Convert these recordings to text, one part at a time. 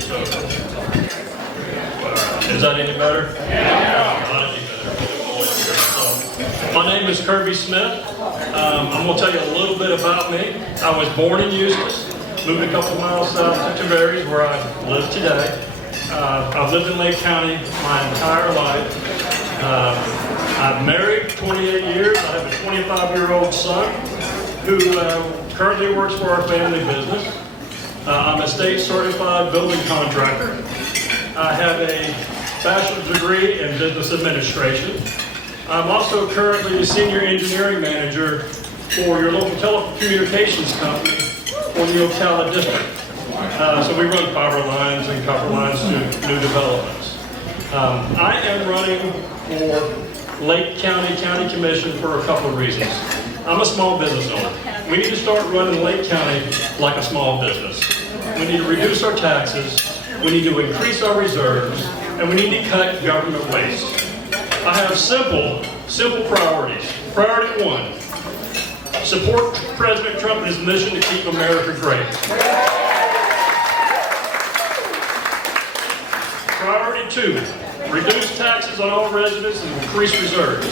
So, is that any better? Yeah. Not any better. So, my name is Kirby Smith. I'm going to tell you a little bit about me. I was born in Eustis, moved a couple miles south to Tavares, where I live today. I've lived in Lake County my entire life. I've married 28 years. I have a 25-year-old son who currently works for our family business. I'm a state certified building contractor. I have a bachelor's degree in business administration. I'm also currently the senior engineering manager for your local telecommunications company for the Ocala district. So we run fiber lines and copper lines to new developments. I am running for Lake County County Commission for a couple of reasons. I'm a small business owner. We need to start running Lake County like a small business. We need to reduce our taxes, we need to increase our reserves, and we need to cut government waste. I have simple priorities. Priority one, support President Trump in his mission to keep America great. Priority two, reduce taxes on all residents and increase reserves.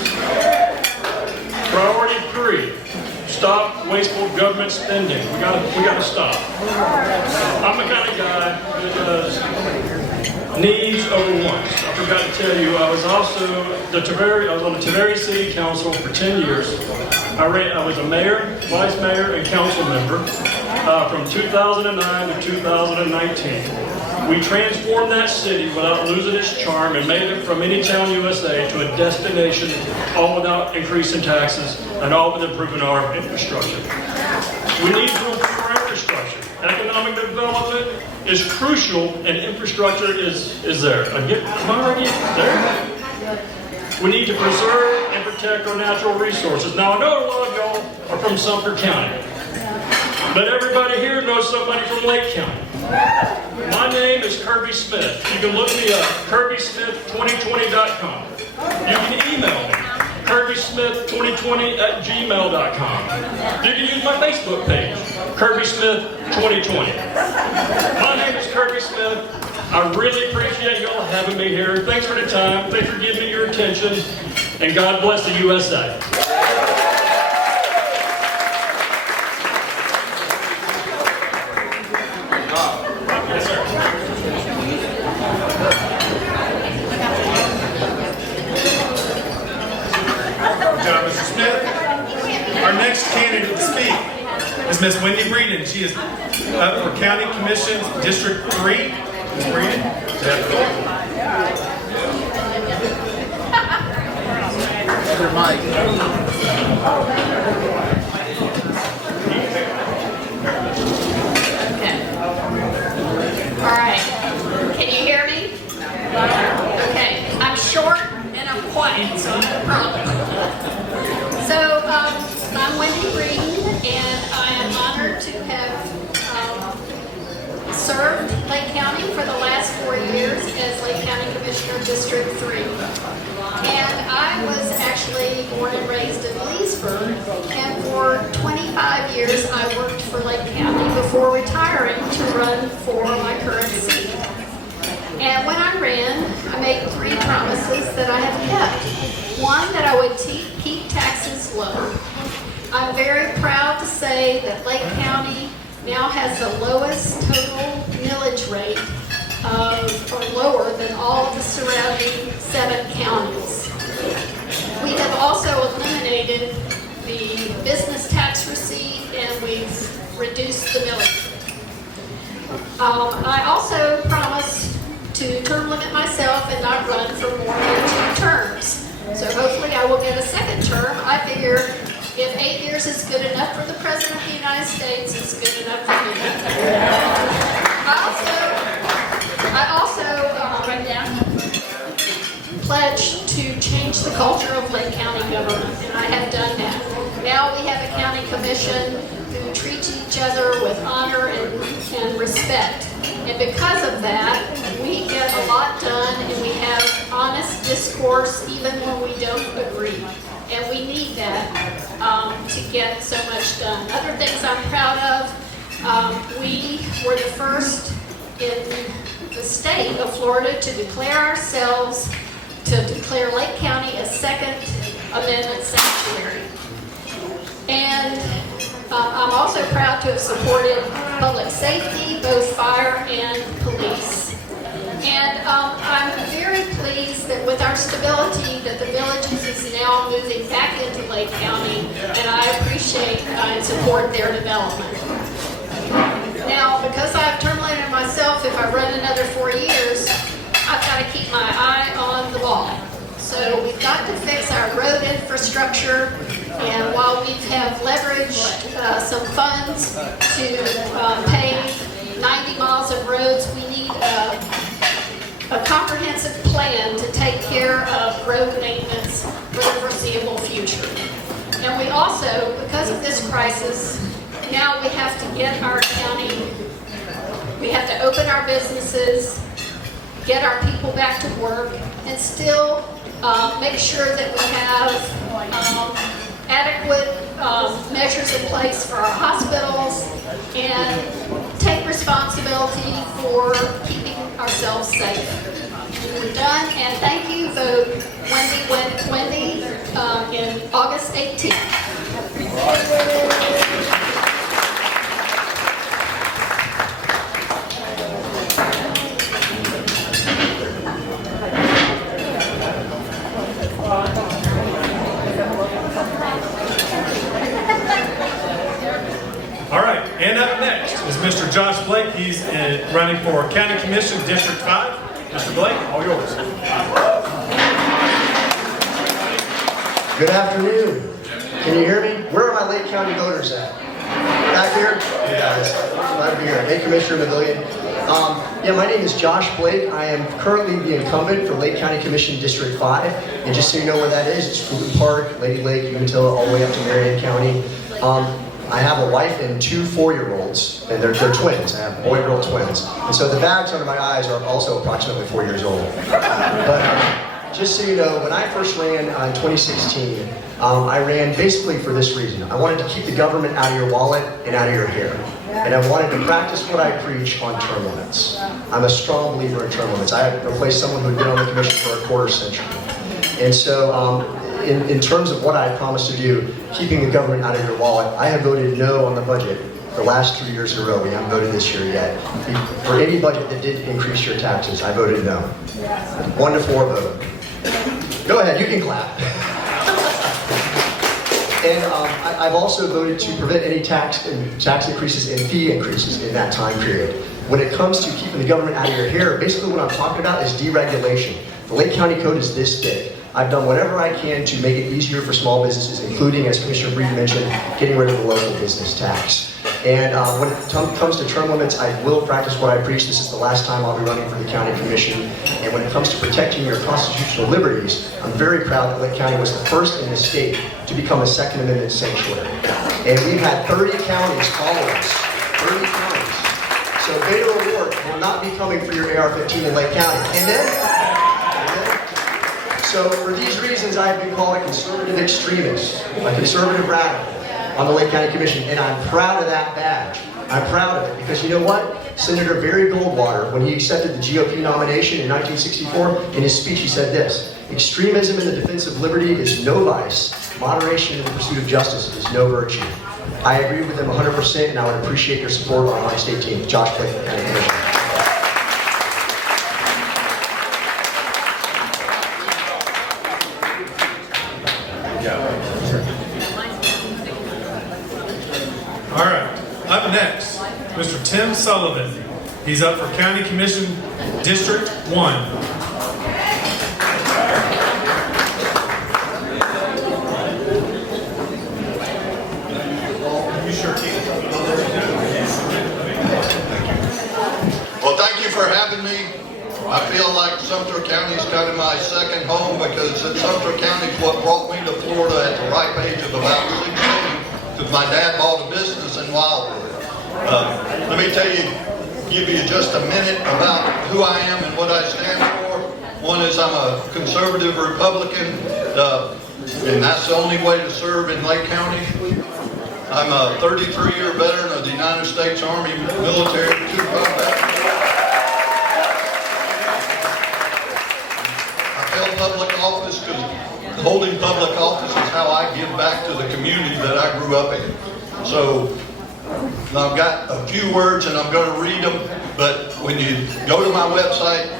Priority three, stop wasteful government spending. We gotta stop. I'm the kind of guy that does needs over wants. I forgot to tell you, I was also I was on the Tavares City Council for 10 years. I was a mayor, vice mayor, and council member from 2009 to 2019. We transformed that city without losing its charm and made it from any town USA to a destination, all without increasing taxes and all with improving our infrastructure. We need to improve our infrastructure. Economic development is crucial, and infrastructure is there. Am I already there? We need to preserve and protect our natural resources. Now, I know a lot of y'all are from Sumter County, but everybody here knows somebody from Lake County. My name is Kirby Smith. You can look me up, KirbySmith2020.com. You can email me, KirbySmith2020@gmail.com. You can use my Facebook page, Kirby Smith 2020. My name is Kirby Smith. I really appreciate y'all having me here. Thanks for the time. Thanks for giving me your attention. And God bless the USA. Yes, sir. Good job, Mr. Smith. Our next candidate to speak is Miss Wendy Breeden. She is up for County Commission District 3. Ms. Breeden, you have the floor. Your mic. All right. Can you hear me? Okay. I'm short and I'm quiet, so no problem. So I'm Wendy Breeden, and I am honored to have served Lake County for the last 4 years as Lake County Commissioner District 3. And I was actually born and raised in Leesburg, and for 25 years I worked for Lake County before retiring to run for my current seat. And when I ran, I made 3 promises that I have kept. One, that I would keep taxes low. I'm very proud to say that Lake County now has the lowest total millage rate or lower than all of the surrounding 7 counties. We have also eliminated the business tax receipt, and we've reduced the millage rate. I also promised to term limit myself and not run for more than 2 terms. So hopefully I will get a second term. I figure if 8 years is good enough for the President of the United States, it's good enough for me. I also pledged to change the culture of Lake County government, and I have done that. Now we have a county commission who treats each other with honor and respect. And because of that, we get a lot done, and we have honest discourse even when we don't agree. And we need that to get so much done. Other things I'm proud of, we were the first in the state of Florida to declare Lake County a Second Amendment sanctuary. And I'm also proud to have supported public safety, both fire and police. And I'm very pleased that with our stability, that the Villages is now moving back into Lake County, and I appreciate and support their development. Now, because I have term limit myself, if I run another 4 years, I've got to keep my eye on the ball. So we've got to fix our road infrastructure, and while we have leveraged some funds to pave 90 miles of roads, we need a comprehensive plan to take care of road maintenance for the foreseeable future. And we also, because of this crisis, now we have to get our county, we have to open our businesses, get our people back to work, and still make sure that we have adequate measures in place for our hospitals and take responsibility for keeping ourselves safe. We're done, and thank you. Vote Wendy in August 18th. All right, and up next is Mr. Josh Blake. He's running for County Commission District 5. Mr. Blake, all yours. Good afternoon. Can you hear me? Where are my Lake County voters at? Back here? You guys. Glad to be here. Hey, Commissioner Pavilion. Yeah, my name is Josh Blake. I am currently the incumbent for Lake County Commission District 5. And just so you know where that is, it's Fulton Park, Lady Lake, Umatilla, all the way up to Marion County. I have a wife and 2 4-year-olds, and they're twins. I have boy-girl twins. And so the bags under my eyes are also approximately 4 years old. But just so you know, when I first ran in 2016, I ran basically for this reason. I wanted to keep the government out of your wallet and out of your hair. And I wanted to practice what I preach on term limits. I'm a strong believer in term limits. I have replaced someone who had been on the commission for a quarter century. And so in terms of what I promised to do, keeping the government out of your wallet, I have voted no on the budget the last 3 years in a row. We haven't voted this year yet. For any budget that did increase your taxes, I voted no. 1 to 4 vote. Go ahead, you can clap. And I've also voted to prevent any tax increases and fee increases in that time period. When it comes to keeping the government out of your hair, basically what I'm talking about is deregulation. The Lake County Code is this big. I've done whatever I can to make it easier for small businesses, including, as Commissioner Breed mentioned, getting rid of the local business tax. And when it comes to term limits, I will practice what I preach. This is the last time I'll be running for the county commission. And when it comes to protecting your constitutional liberties, I'm very proud that Lake County was the first in the state to become a Second Amendment sanctuary. And we've had 30 counties follow us. 30 counties. So Beta O'Rourke will not be coming for your AR-15 in Lake County. Amen? So for these reasons, I have been called a conservative extremist, a conservative radical on the Lake County Commission, and I'm proud of that badge. I'm proud of it because you know what? Senator Barry Goldwater, when he accepted the GOP nomination in 1964, in his speech he said this: extremism in the defense of liberty is no vice. Moderation in the pursuit of justice is no virtue. I agree with them 100%, and I would appreciate your support on August 18th. Josh Blake, County Commission. All right, up next, Mr. Tim Sullivan. He's up for County Commission District 1. Well, thank you for having me. I feel like Sumter County is kind of my second home because Sumter County is what brought me to Florida at the ripe age of about 16, because my dad bought a business in Wildwood. Let me tell you, give you just a minute about who I am and what I stand for. One is I'm a conservative Republican, and that's the only way to serve in Lake County. I'm a 33-year veteran of the United States Army military. public office because holding public office is how I give back to the community that I grew up in. So I've got a few words and I'm going to read them, but when you go to my website,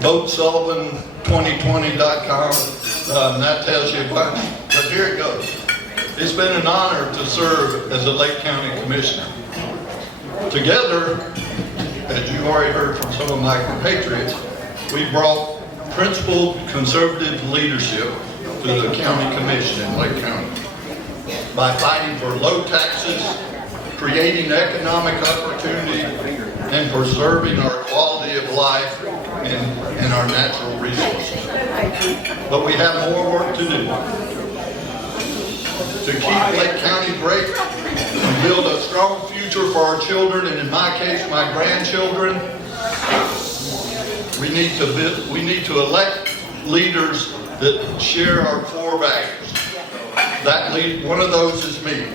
votesullivan2020.com, that tells you a bunch. But here it goes. It's been an honor to serve as a Lake County Commissioner. Together, as you already heard from some of my compatriots, we brought principled conservative leadership to the county commission in Lake County by fighting for low taxes, creating economic opportunity, and preserving our quality of life and our natural resources. But we have more work to do. To keep Lake County great and build a strong future for our children, and in my case, my grandchildren, we need to elect leaders that share our core values. One of those is me.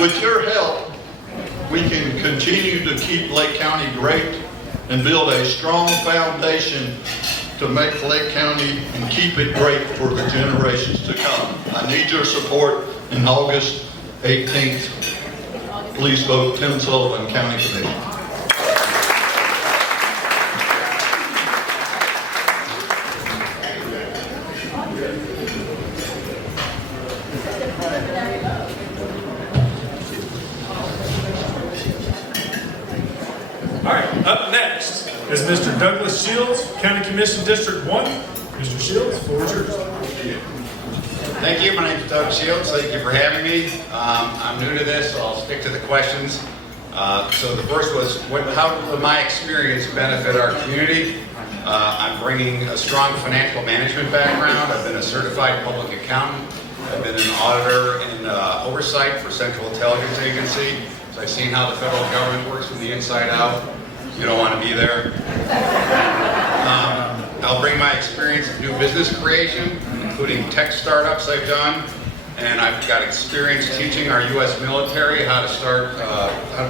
With your help, we can continue to keep Lake County great and build a strong foundation to make Lake County and keep it great for the generations to come. I need your support in August 18th. Please vote Tim Sullivan, County Commissioner. All right, up next is Mr. Douglas Shields, County Commission District 1. Mr. Shields, floor is yours. Thank you. My name is Doug Shields. Thank you for having me. I'm new to this, so I'll stick to the questions. So the first was, how will my experience benefit our community? I'm bringing a strong financial management background. I've been a certified public accountant. I've been an auditor in oversight for Central Intelligence Agency. So I've seen how the federal government works from the inside out. You don't want to be there. I'll bring my experience of new business creation, including tech startups I've done, and I've got experience teaching our U.S. military how to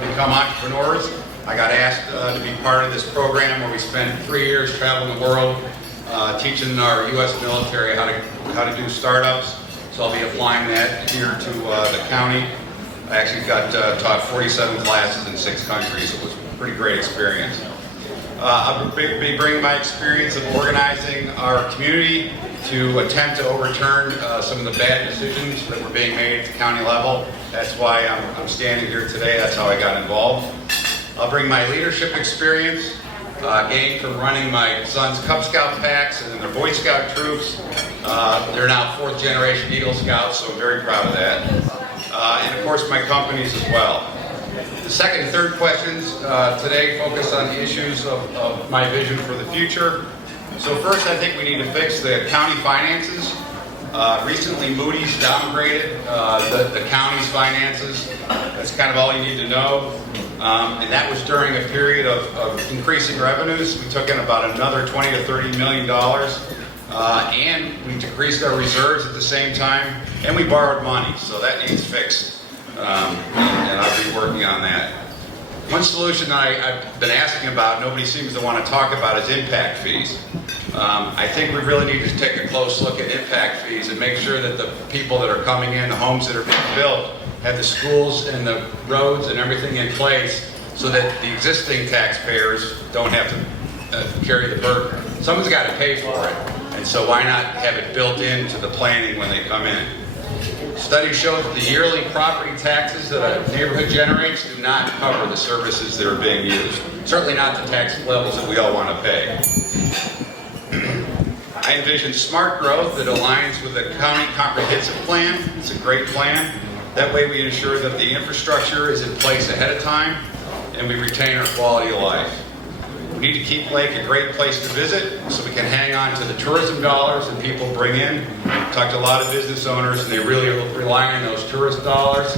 become entrepreneurs. I got asked to be part of this program where we spent 3 years traveling the world, teaching our U.S. military how to do startups. So I'll be applying that here to the county. I actually got taught 47 classes in 6 countries. It was a pretty great experience. I'll be bringing my experience of organizing our community to attempt to overturn some of the bad decisions that were being made at the county level. That's why I'm standing here today. That's how I got involved. I'll bring my leadership experience, gained from running my son's Cub Scout packs and their Boy Scout troops. They're now 4th generation Eagle Scouts, so I'm very proud of that. And of course my companies as well. The second and third questions today focus on the issues of my vision for the future. So first, I think we need to fix the county finances. Recently, Moody's downgraded the county's finances. That's kind of all you need to know. And that was during a period of increasing revenues. We took in about another $20 to $30 million. And we decreased our reserves at the same time. And we borrowed money, so that needs fixed. And I'll be working on that. One solution that I've been asking about, nobody seems to want to talk about, is impact fees. I think we really need to take a close look at impact fees and make sure that the people that are coming in, the homes that are being built, have the schools and the roads and everything in place so that the existing taxpayers don't have to carry the burden. Someone's got to pay for it, and so why not have it built into the planning when they come in? Studies show that the yearly property taxes that a neighborhood generates do not cover the services that are being used. Certainly not the tax levels that we all want to pay. I envision smart growth that aligns with the county comprehensive plan. It's a great plan. That way we ensure that the infrastructure is in place ahead of time and we retain our quality of life. We need to keep Lake a great place to visit so we can hang on to the tourism dollars that people bring in. I've talked to a lot of business owners and they really rely on those tourist dollars.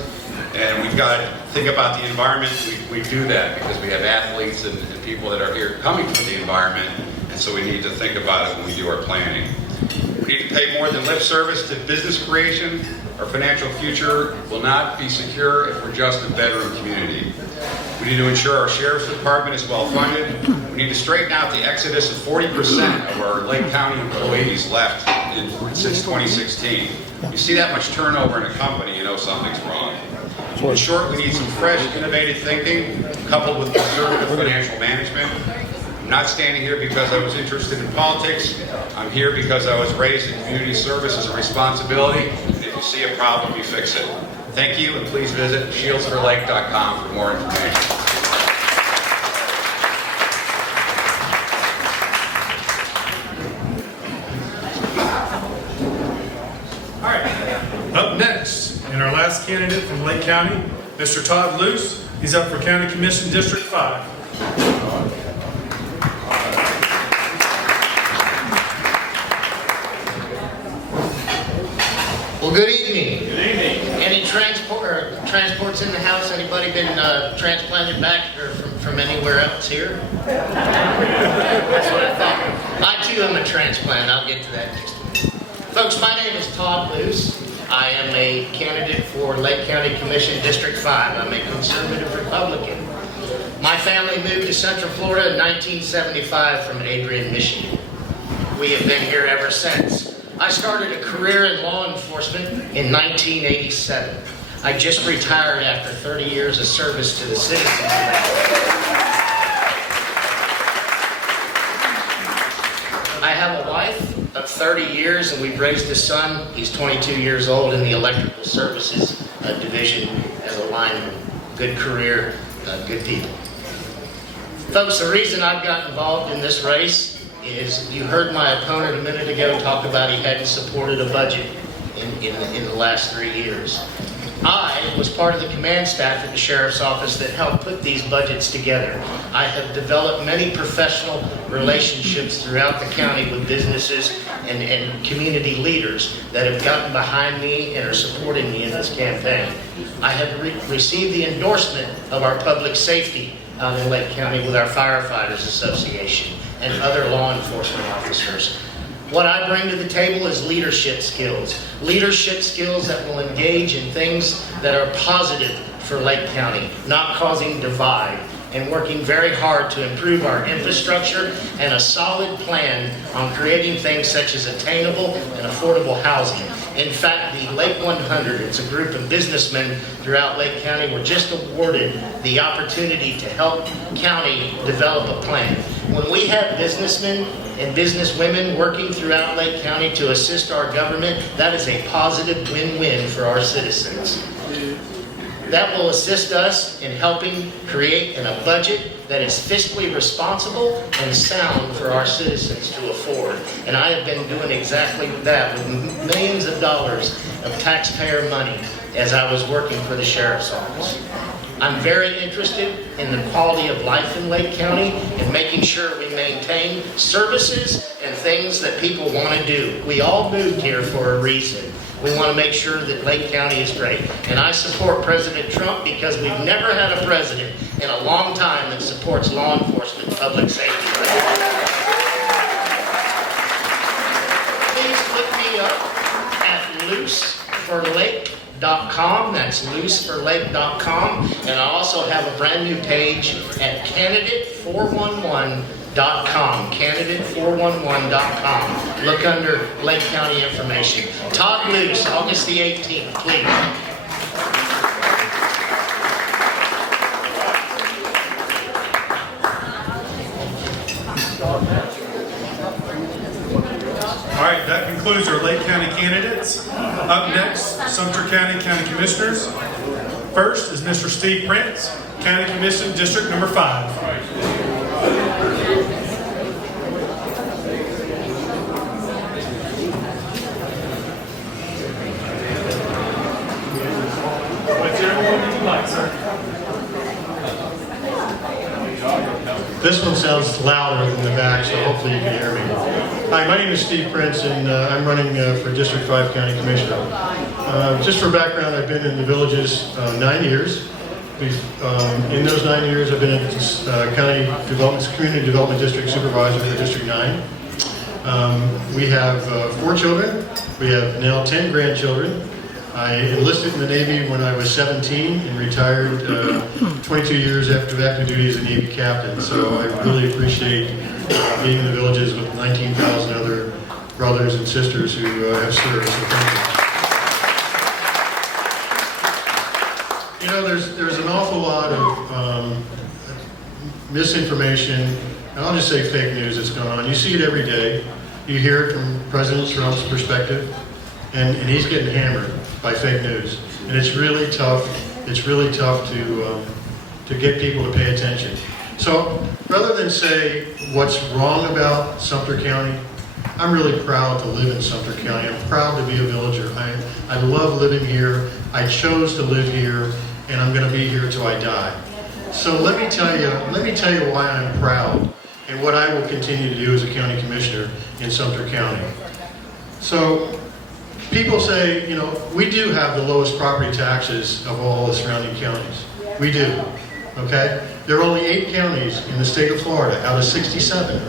And we've got to think about the environment. We do that because we have athletes and people that are here coming for the environment. And so we need to think about it when we do our planning. We need to pay more than lip service to business creation. Our financial future will not be secure if we're just a bedroom community. We need to ensure our sheriff's department is well funded. We need to straighten out the exodus of 40% of our Lake County employees left since 2016. You see that much turnover in a company, you know something's wrong. In short, we need some fresh, innovative thinking coupled with conservative financial management. I'm not standing here because I was interested in politics. I'm here because I was raised in community service as a responsibility. And if you see a problem, you fix it. Thank you, and please visit shieldsforlake.com for more information. All right, up next, and our last candidate from Lake County, Mr. Todd Luce. He's up for County Commission District 5. Well, good evening. Good evening. Any transports in the house? Anybody been transplanted back or from anywhere else here? That's what I thought. I too am a transplant. I'll get to that in just a minute. Folks, my name is Todd Luce. I am a candidate for Lake County Commission District 5. I'm a conservative Republican. My family moved to Central Florida in 1975 from Adrian, Michigan. We have been here ever since. I started a career in law enforcement in 1987. I just retired after 30 years of service to the citizens. I have a wife of 30 years and we've raised a son. He's 22 years old in the electrical services division as a lineman. Good career, good people. Folks, the reason I've got involved in this race is you heard my opponent a minute ago talk about he hadn't supported a budget in the last 3 years. I was part of the command staff at the Sheriff's Office that helped put these budgets together. I have developed many professional relationships throughout the county with businesses and community leaders that have gotten behind me and are supporting me in this campaign. I have received the endorsement of our public safety out in Lake County with our Firefighters Association and other law enforcement officers. What I bring to the table is leadership skills. Leadership skills that will engage in things that are positive for Lake County, not causing divide, and working very hard to improve our infrastructure and a solid plan on creating things such as attainable and affordable housing. In fact, the Lake 100, it's a group of businessmen throughout Lake County, were just awarded the opportunity to help county develop a plan. When we have businessmen and businesswomen working throughout Lake County to assist our government, that is a positive win-win for our citizens. That will assist us in helping create a budget that is fiscally responsible and sound for our citizens to afford. And I have been doing exactly that with millions of dollars of taxpayer money as I was working for the Sheriff's Office. I'm very interested in the quality of life in Lake County and making sure we maintain services and things that people want to do. We all moved here for a reason. We want to make sure that Lake County is great. And I support President Trump because we've never had a president in a long time that supports law enforcement and public safety. Please look me up at looseforlake.com. That's looseforlake.com. And I also have a brand new page at candidate411.com. Candidate411.com. Look under Lake County information. Todd Luce, August the 18th, please. All right, that concludes our Lake County candidates. Up next, Sumter County County Commissioners. First is Mr. Steve Prince, County Commission District Number 5. This one sounds louder than the back, so hopefully you can hear me. Hi, my name is Steve Prince, and I'm running for District 5 County Commissioner. Just for background, I've been in the villages 9 years. In those 9 years, I've been a Community Development District Supervisor for District 9. We have 4 children. We have now 10 grandchildren. I enlisted in the Navy when I was 17 and retired 22 years after active duty as a Navy captain. So I really appreciate being in the Villages with 19,000 other brothers and sisters who have served. So thank you. You know, there's an awful lot of misinformation, and I'll just say fake news that's going on. You see it every day. You hear it from President Trump's perspective, and he's getting hammered by fake news. And it's really tough. It's really tough to get people to pay attention. So rather than say what's wrong about Sumter County, I'm really proud to live in Sumter County. I'm proud to be a villager. I love living here. I chose to live here, and I'm going to be here till I die. So let me tell you why I'm proud and what I will continue to do as a county commissioner in Sumter County. So people say, you know, we do have the lowest property taxes of all the surrounding counties. We do, okay? There are only 8 counties in the state of Florida out of 67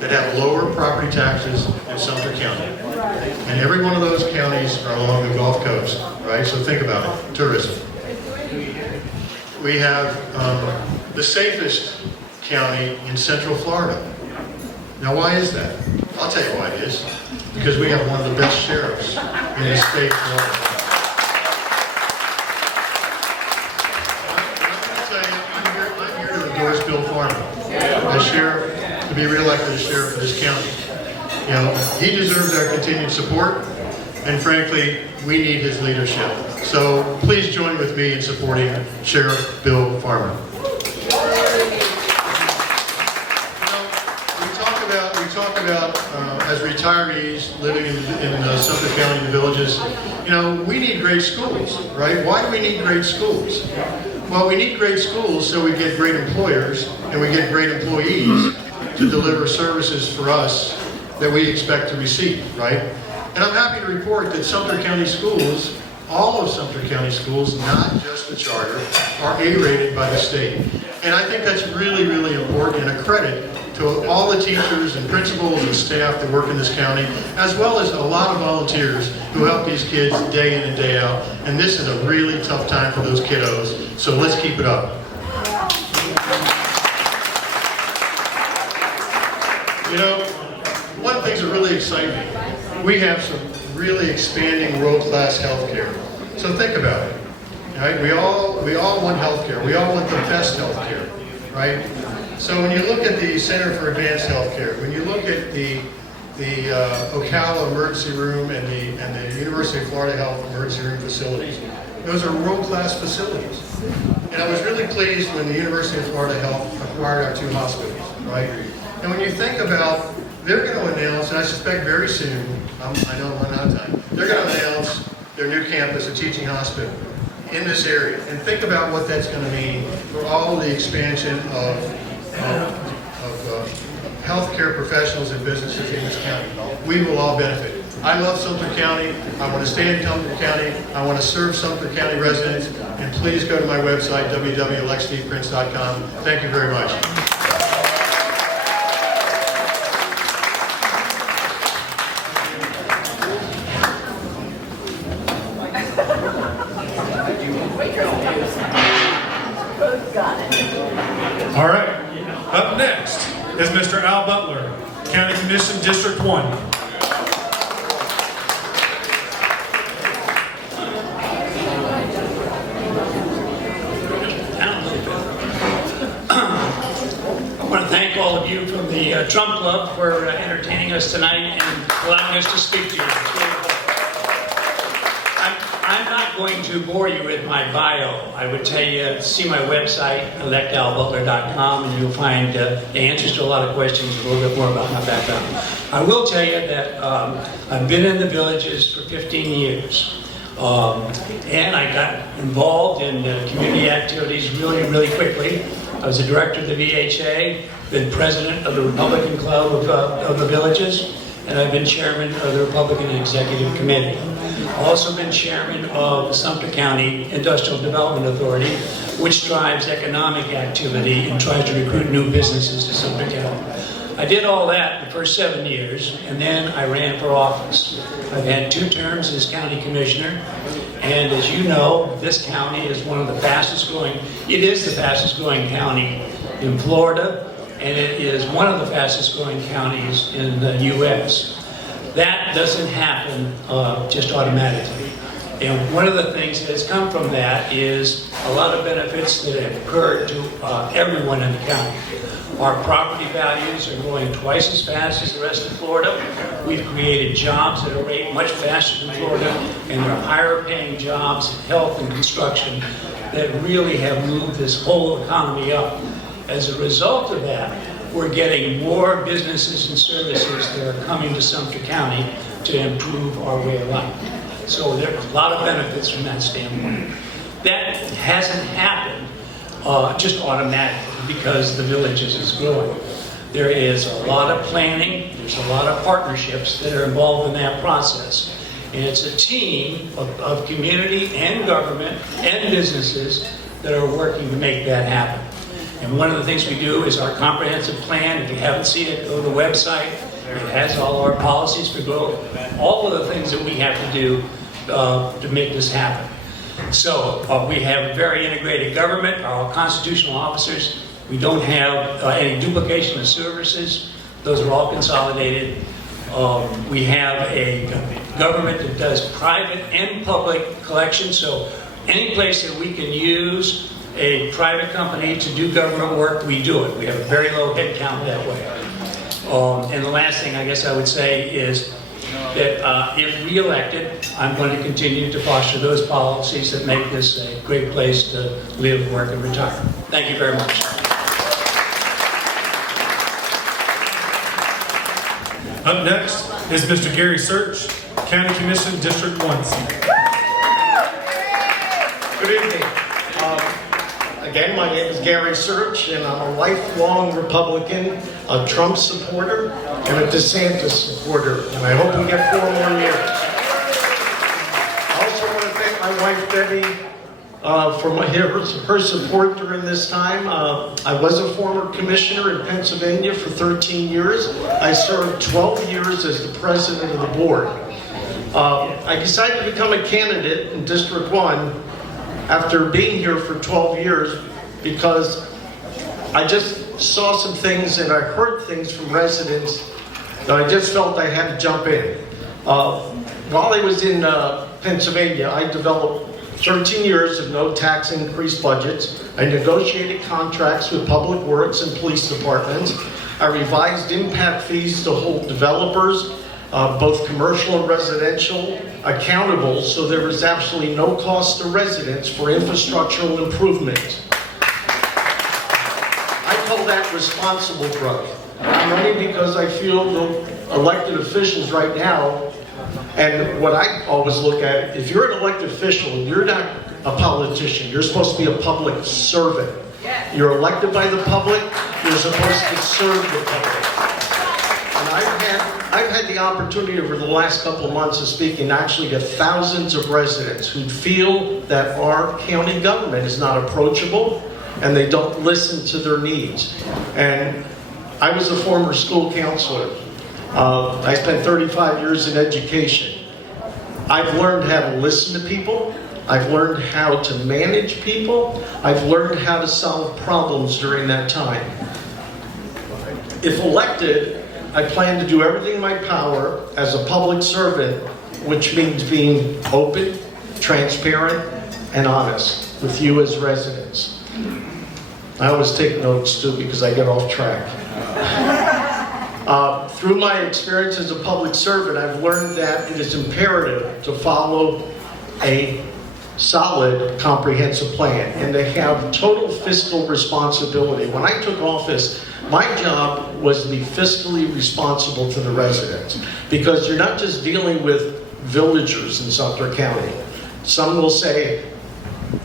that have lower property taxes than Sumter County. And every one of those counties are along the Gulf Coast, right? So think about it, tourism. We have the safest county in Central Florida. Now, why is that? I'll tell you why it is. Because we have one of the best sheriffs in the state of Florida. I'm going to tell you, I'm here to endorse Bill Farmer, as sheriff, to be reelected as sheriff of this county. You know, he deserves our continued support, and frankly, we need his leadership. So please join with me in supporting Sheriff Bill Farmer. We talk about as retirees living in Sumter County, in the Villages, you know, we need great schools, right? Why do we need great schools? Well, we need great schools so we get great employers and we get great employees to deliver services for us that we expect to receive, right? And I'm happy to report that Sumter County schools, all of Sumter County schools, not just the charter, are A-rated by the state. And I think that's really, really important and a credit to all the teachers and principals and staff that work in this county, as well as a lot of volunteers who help these kids day in and day out. And this is a really tough time for those kiddos, so let's keep it up. You know, one of the things that really excites me, we have some really expanding world-class health care. So think about it, right? We all want health care. We all want the best health care, right? So when you look at the Center for Advanced Healthcare, when you look at the Ocala Emergency Room and the University of Florida Health Emergency Room facilities, those are world-class facilities. And I was really pleased when the University of Florida Health acquired our 2 hospitals, right? And when you think about, they're going to announce, and I suspect very soon, I know I'm running out of time, they're going to announce their new campus, a teaching hospital, in this area. And think about what that's going to mean for all the expansion of healthcare professionals and businesses in this county. We will all benefit. I love Sumter County. I want to stay in Sumter County. I want to serve Sumter County residents. And please go to my website, www.electsteveprince.com. Thank you very much. All right. Up next is Mr. Al Butler, County Commission, District 1. I want to thank all of you from the Trump Club for entertaining us tonight and allowing us to speak to you. I'm not going to bore you with my bio. I would tell you, see my website, electalbutler.com, and you'll find the answers to a lot of questions, a little bit more about my background. I will tell you that I've been in the Villages for 15 years. And I got involved in community activities really, really quickly. I was the director of the VHA, been president of the Republican Club of the Villages, and I've been chairman of the Republican Executive Committee. Also been chairman of the Sumter County Industrial Development Authority, which drives economic activity and tries to recruit new businesses to Sumter County. I did all that the first 7 years, and then I ran for office. I've had 2 terms as county commissioner, And as you know, this county is one of the fastest growing, it is the fastest growing county in Florida, and it is one of the fastest growing counties in the U.S. That doesn't happen just automatically. And one of the things that has come from that is a lot of benefits that have occurred to everyone in the county. Our property values are growing twice as fast as the rest of Florida. We've created jobs at a rate much faster than Florida, and they're higher paying jobs in health and construction that really have moved this whole economy up. As a result of that, we're getting more businesses and services that are coming to Sumter County to improve our way of life. So there are a lot of benefits from that standpoint. That hasn't happened just automatically because the villages is growing. There is a lot of planning, there's a lot of partnerships that are involved in that process. And it's a team of community and government and businesses that are working to make that happen. And one of the things we do is our comprehensive plan. If you haven't seen it, go to the website. It has all our policies for growth, all of the things that we have to do to make this happen. So we have a very integrated government, our constitutional officers. We don't have any duplication of services. Those are all consolidated. We have a government that does private and public collections. So any place that we can use a private company to do government work, we do it. We have a very low head count that way. And the last thing I guess I would say is that if re-elected, I'm going to continue to foster those policies that make this a great place to live, work, and retire. Thank you very much. Up next is Mr. Gary Search, County Commission, District 1. Good evening. Again, my name is Gary Search, and I'm a lifelong Republican, a Trump supporter, and a DeSantis supporter, and I hope we get 4 more years. I also want to thank my wife, Debbie, for her support during this time. I was a former commissioner in Pennsylvania for 13 years. I served 12 years as the president of the board. I decided to become a candidate in District 1 after being here for 12 years because I just saw some things and I heard things from residents that I just felt I had to jump in. While I was in Pennsylvania, I developed 13 years of no tax increase budgets. I negotiated contracts with public works and police departments. I revised impact fees to hold developers, both commercial and residential, accountable so there was absolutely no cost to residents for infrastructural improvement. I call that responsible growth. I'm running because I feel the elected officials right now, and what I always look at, if you're an elected official, you're not a politician. You're supposed to be a public servant. You're elected by the public. You're supposed to serve the public. And I've had the opportunity over the last couple of months of speaking to actually get thousands of residents who feel that our county government is not approachable and they don't listen to their needs. And I was a former school counselor. I spent 35 years in education. I've learned how to listen to people. I've learned how to manage people. I've learned how to solve problems during that time. If elected, I plan to do everything in my power as a public servant, which means being open, transparent, and honest with you as residents. I always take notes too because I get off track. Through my experience as a public servant, I've learned that it is imperative to follow a solid, comprehensive plan and to have total fiscal responsibility. When I took office, my job was to be fiscally responsible to the residents because you're not just dealing with villagers in Sumter County. Some will say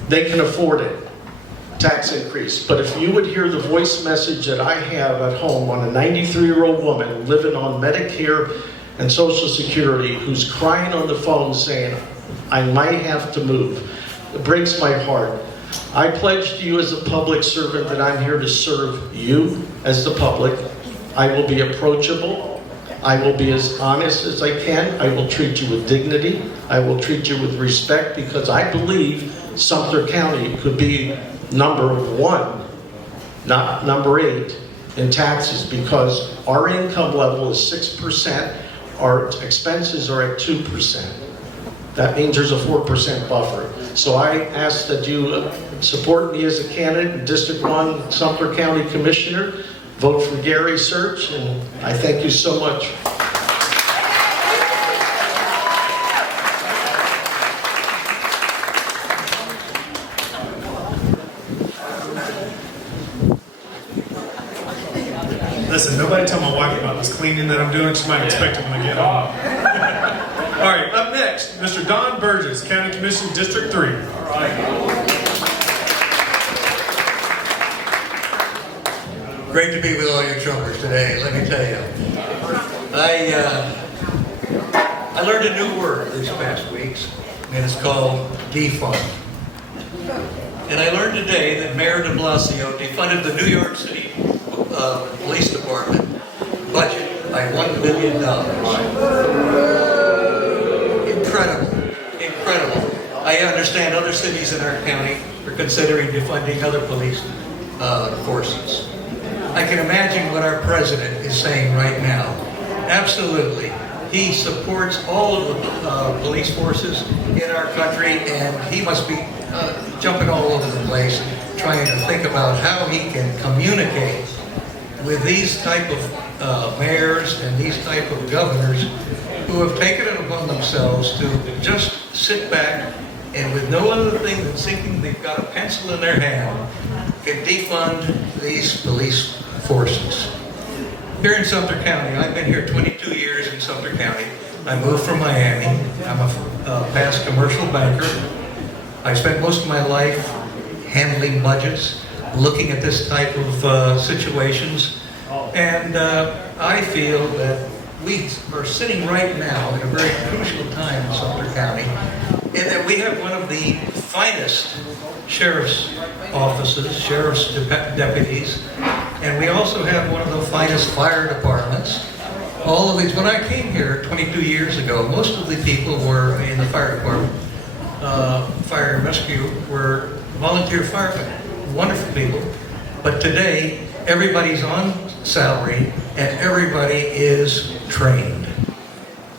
they can afford it, tax increase. But if you would hear the voice message that I have at home on a 93-year-old woman living on Medicare and Social Security who's crying on the phone saying, I might have to move, it breaks my heart. I pledge to you as a public servant that I'm here to serve you as the public. I will be approachable. I will be as honest as I can. I will treat you with dignity. I will treat you with respect because I believe Sumter County could be number 1, not number 8 in taxes, because our income level is 6%, our expenses are at 2%. That means there's a 4% buffer. So I ask that you support me as a candidate in District 1 Sumter County Commissioner. Vote for Gary Search, and I thank you so much. Listen, nobody tell my wife about this cleaning that I'm doing. She might expect it when I get home. All right, up next, Mr. Don Burgess, County Commission, District 3. All right. Great to be with all you trumpers today, let me tell you. I learned a new word these past weeks, and it's called defund. And I learned today that Mayor de Blasio defunded the New York City Police Department budget by $1 billion. Incredible, incredible. I understand other cities in our county are considering defunding other police forces. I can imagine what our president is saying right now. Absolutely. He supports all of the police forces in our country, and he must be jumping all over the place trying to think about how he can communicate with these type of mayors and these type of governors who have taken it upon themselves to just sit back and with no other thing than thinking they've got a pencil in their hand can defund these police forces. Here in Sumter County, I've been here 22 years in Sumter County. I moved from Miami. I'm a past commercial banker. I spent most of my life handling budgets, looking at this type of situations, and I feel that we are sitting right now at a very crucial time in Sumter County, in that we have one of the finest sheriff's offices, sheriff's deputies, and we also have one of the finest fire departments. All of these, when I came here 22 years ago, most of the people were in the fire department, fire and rescue, were volunteer firemen, wonderful people. But today, everybody's on salary and everybody is trained.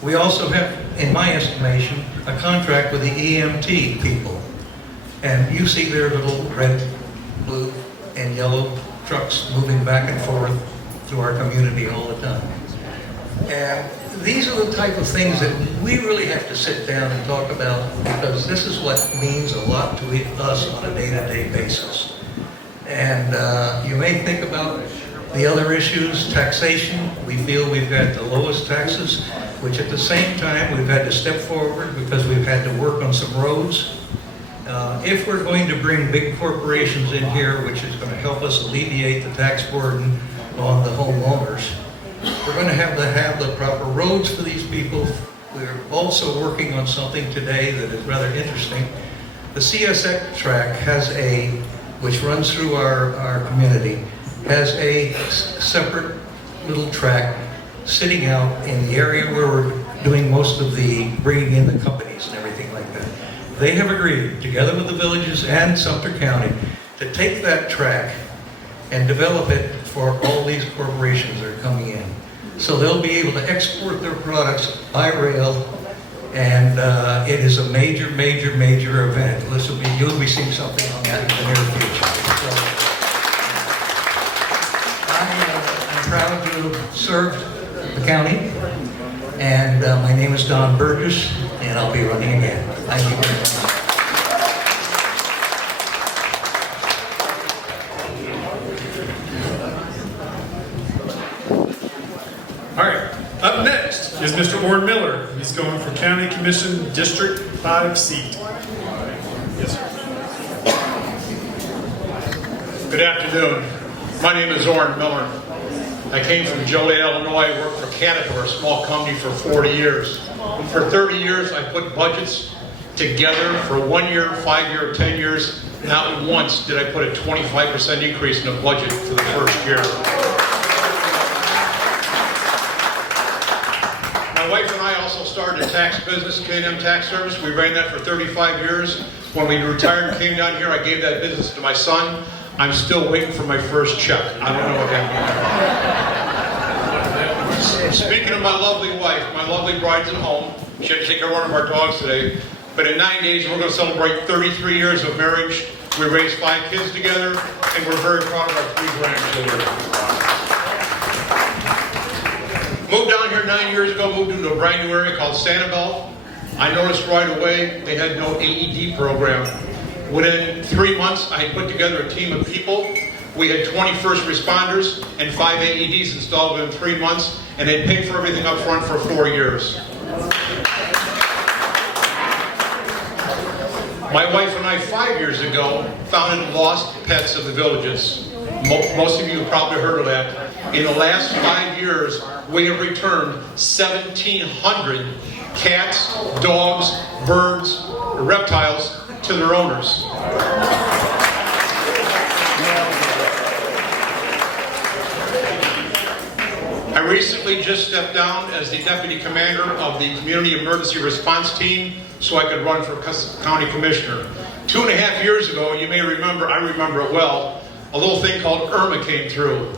We also have, in my estimation, a contract with the EMT people. And you see their little red, blue, and yellow trucks moving back and forth through our community all the time. And these are the type of things that we really have to sit down and talk about, because this is what means a lot to us on a day-to-day basis. And you may think about the other issues, taxation. We feel we've got the lowest taxes, which at the same time we've had to step forward because we've had to work on some roads. If we're going to bring big corporations in here, which is going to help us alleviate the tax burden on the homeowners, we're going to have the proper roads for these people. We're also working on something today that is rather interesting. The CSX track has which runs through our community, has a separate little track sitting out in the area where we're doing most of the bringing in the companies and everything like that. They have agreed, together with the villages and Sumter County, to take that track and develop it for all these corporations that are coming in. So they'll be able to export their products by rail, and it is a major, major, major event. You'll be seeing something on that in the near future. So, I'm proud to have served the county, and my name is Don Burgess, and I'll be running again. Thank you very much. All right, up next is Mr. Orrin Miller. He's going for County Commission District 5 seat. Yes, sir. Good afternoon. My name is Orrin Miller. I came from Joliet, Illinois. I worked for Caterpillar, a small company, for 40 years. And for 30 years, I put budgets together for 1 year, 5 year, 10 years. Not once did I put a 25% increase in the budget for the first year. Now, wife and I also started a tax business, K&M Tax Service. We ran that for 35 years. When we retired and came down here, I gave that business to my son. I'm still waiting for my first check. I don't know what that means. Speaking of my lovely wife, my lovely bride's at home. She had to take care of one of our dogs today. But in 9 days, we're going to celebrate 33 years of marriage. We raised 5 kids together, and we're very proud of our 3 grandchildren. Moved down here 9 years ago, moved into a brand new area called Sanibel. I noticed right away they had no AED program. Within 3 months, I had put together a team of people. We had 20 first responders and 5 AEDs installed within 3 months, and they paid for everything up front for 4 years. My wife and I, 5 years ago, founded Lost Pets of the Villages. Most of you have probably heard of that. In the last 5 years, we have returned 1,700 cats, dogs, birds, reptiles to their owners. I recently just stepped down as the deputy commander of the Community Emergency Response Team so I could run for county commissioner. 2.5 years ago, you may remember, I remember it well, a little thing called Irma came through.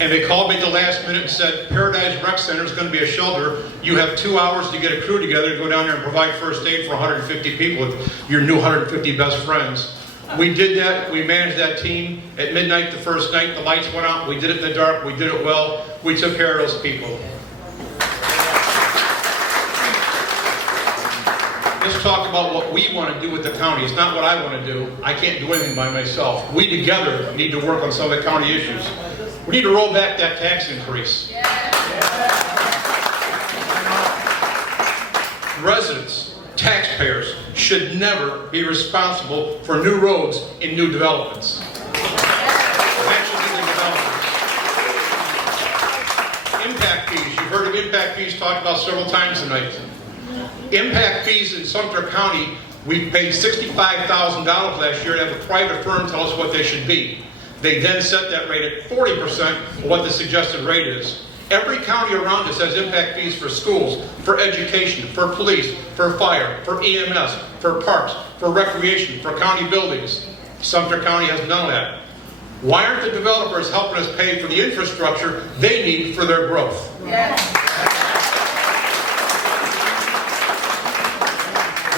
And they called me at the last minute and said, Paradise Rec Center is going to be a shelter. You have 2 hours to get a crew together to go down there and provide first aid for 150 people, your new 150 best friends. We did that. We managed that team. At midnight, the first night, the lights went out. We did it in the dark. We did it well. We took care of those people. Let's talk about what we want to do with the county. It's not what I want to do. I can't do anything by myself. We together need to work on some of the county issues. We need to roll back that tax increase. Residents, taxpayers should never be responsible for new roads in new developments. Impact fees. You've heard of impact fees talked about several times tonight. Impact fees in Sumter County, we paid $65,000 last year to have a private firm tell us what they should be. They then set that rate at 40% of what the suggested rate is. Every county around us has impact fees for schools, for education, for police, for fire, for EMS, for parks, for recreation, for county buildings. Sumter County has none of that. Why aren't the developers helping us pay for the infrastructure they need for their growth?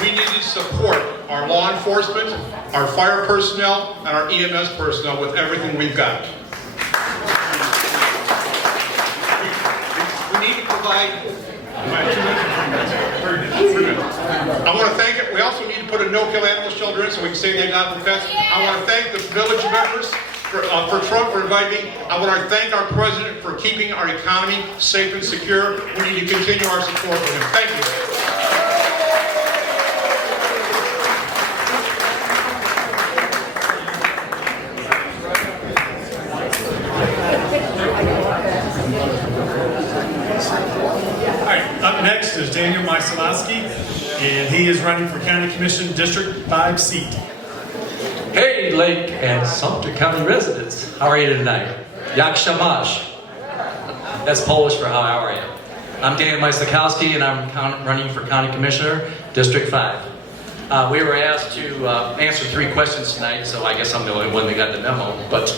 We need to support our law enforcement, our fire personnel, and our EMS personnel with everything we've got. We need to provide... I want to thank it. We also need to put a no-kill animal shelter in so we can save the adopted pets. I want to thank the village members for Trump for inviting me. I want to thank our president for keeping our economy safe and secure. We need to continue our support for him. Thank you. Up next is Daniel Mysolowski, and he is running for County Commission District 5 seat. Hey, Lake and Sumter County residents. How are you tonight? Jak shamash. That's Polish for how are you. I'm Daniel Mysolowski, and I'm running for County Commissioner, District 5. We were asked to answer 3 questions tonight, so I guess I'm the only one that got the memo. But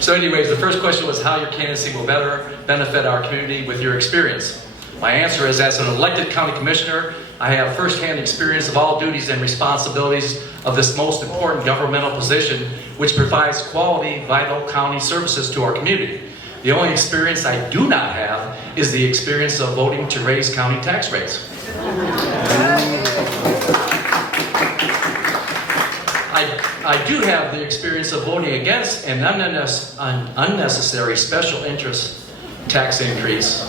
so anyways, the first question was how your candidacy will better benefit our community with your experience. My answer is, as an elected county commissioner, I have firsthand experience of all duties and responsibilities of this most important governmental position, which provides quality, vital county services to our community. The only experience I do not have is the experience of voting to raise county tax rates. I do have the experience of voting against an unnecessary special interest tax increase.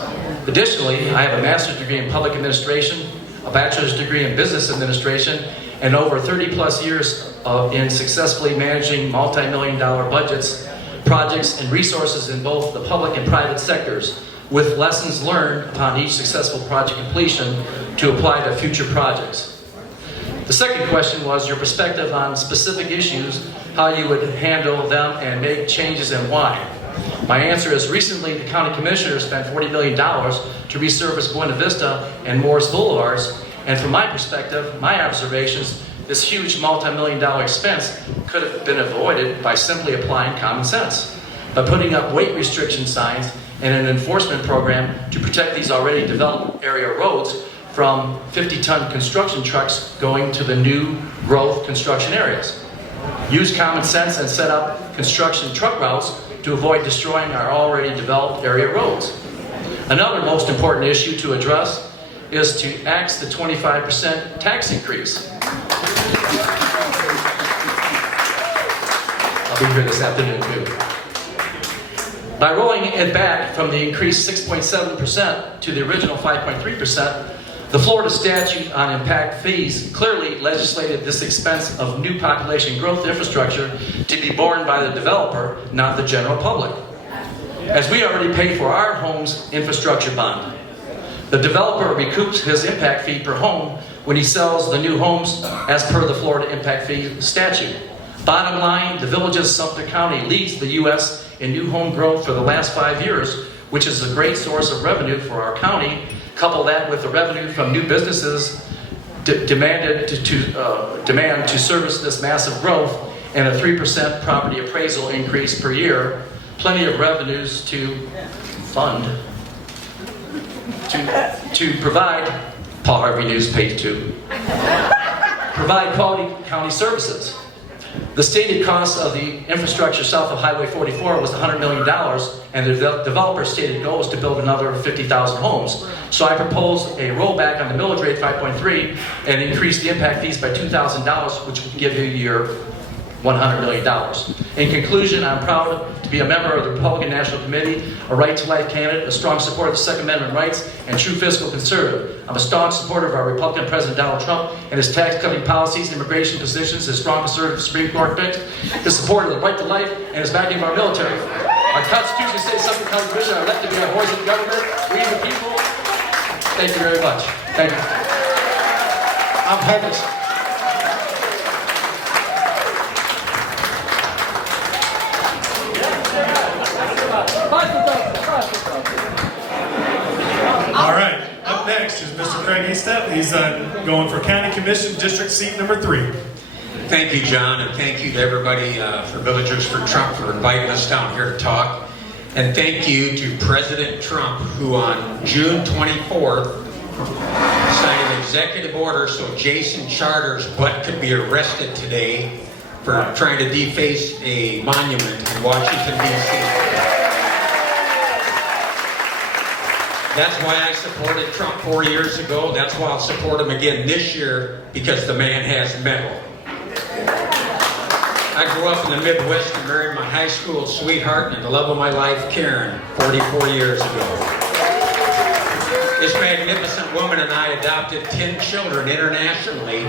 Additionally, I have a master's degree in public administration, a bachelor's degree in business administration, and over 30+ years in successfully managing multi-million-dollar budgets, projects, and resources in both the public and private sectors, with lessons learned upon each successful project completion to apply to future projects. The second question was your perspective on specific issues, how you would handle them and make changes and why. My answer is recently the county commissioner spent $40 million to resurface Buena Vista and Morris Boulevards, and from my perspective, my observations, this huge multi-million-dollar expense could have been avoided by simply applying common sense, by putting up weight restriction signs and an enforcement program to protect these already developed area roads from 50-ton construction trucks going to the new growth construction areas. Use common sense and set up construction truck routes to avoid destroying our already developed area roads. Another most important issue to address is to axe the 25% tax increase. I'll be here this afternoon too. By rolling it back from the increased 6.7% to the original 5.3%, the Florida statute on impact fees clearly legislated this expense of new population growth infrastructure to be borne by the developer, not the general public. As we already pay for our home's infrastructure bond, the developer recoups his impact fee per home when he sells the new homes as per the Florida impact fee statute. Bottom line, the village of Sumter County leads the U.S. in new home growth for the last 5 years, which is a great source of revenue for our county. Couple that with the revenue from new businesses demand to service this massive growth, and a 3% property appraisal increase per year, plenty of revenues to fund, to provide, Paul Harvey News, page 2, provide quality county services. The stated cost of the infrastructure south of Highway 44 was $100 million, and the developer's stated goal was to build another 50,000 homes. So I propose a rollback on the millage rate 5.3 and increase the impact fees by $2,000, which would give you your $100 million. In conclusion, I'm proud to be a member of the Republican National Committee, a Right to Life candidate, a strong supporter of the Second Amendment rights, and true fiscal conservative. I'm a staunch supporter of our Republican President Donald Trump and his tax-cutting policies, immigration positions, his strong conservative Supreme Court picks, his support of the right to life, and his backing of our military. Our Constitution states Sumter County Commission are elected to be our voice of government, we the people. Thank you very much. Thank you. I'm homeless. All right, up next is Mr. Craig Estep. He's going for County Commission District Seat number 3. Thank you, John, and thank you to everybody for Villagers for Trump for inviting us down here to talk. And thank you to President Trump, who on June 24th signed an executive order so Jason Charter's butt could be arrested today for trying to deface a monument in Washington, D.C. That's why I supported Trump 4 years ago. That's why I'll support him again this year, because the man has mettle. I grew up in the Midwest and married my high school sweetheart and the love of my life, Karen, 44 years ago. This magnificent woman and I adopted 10 children internationally.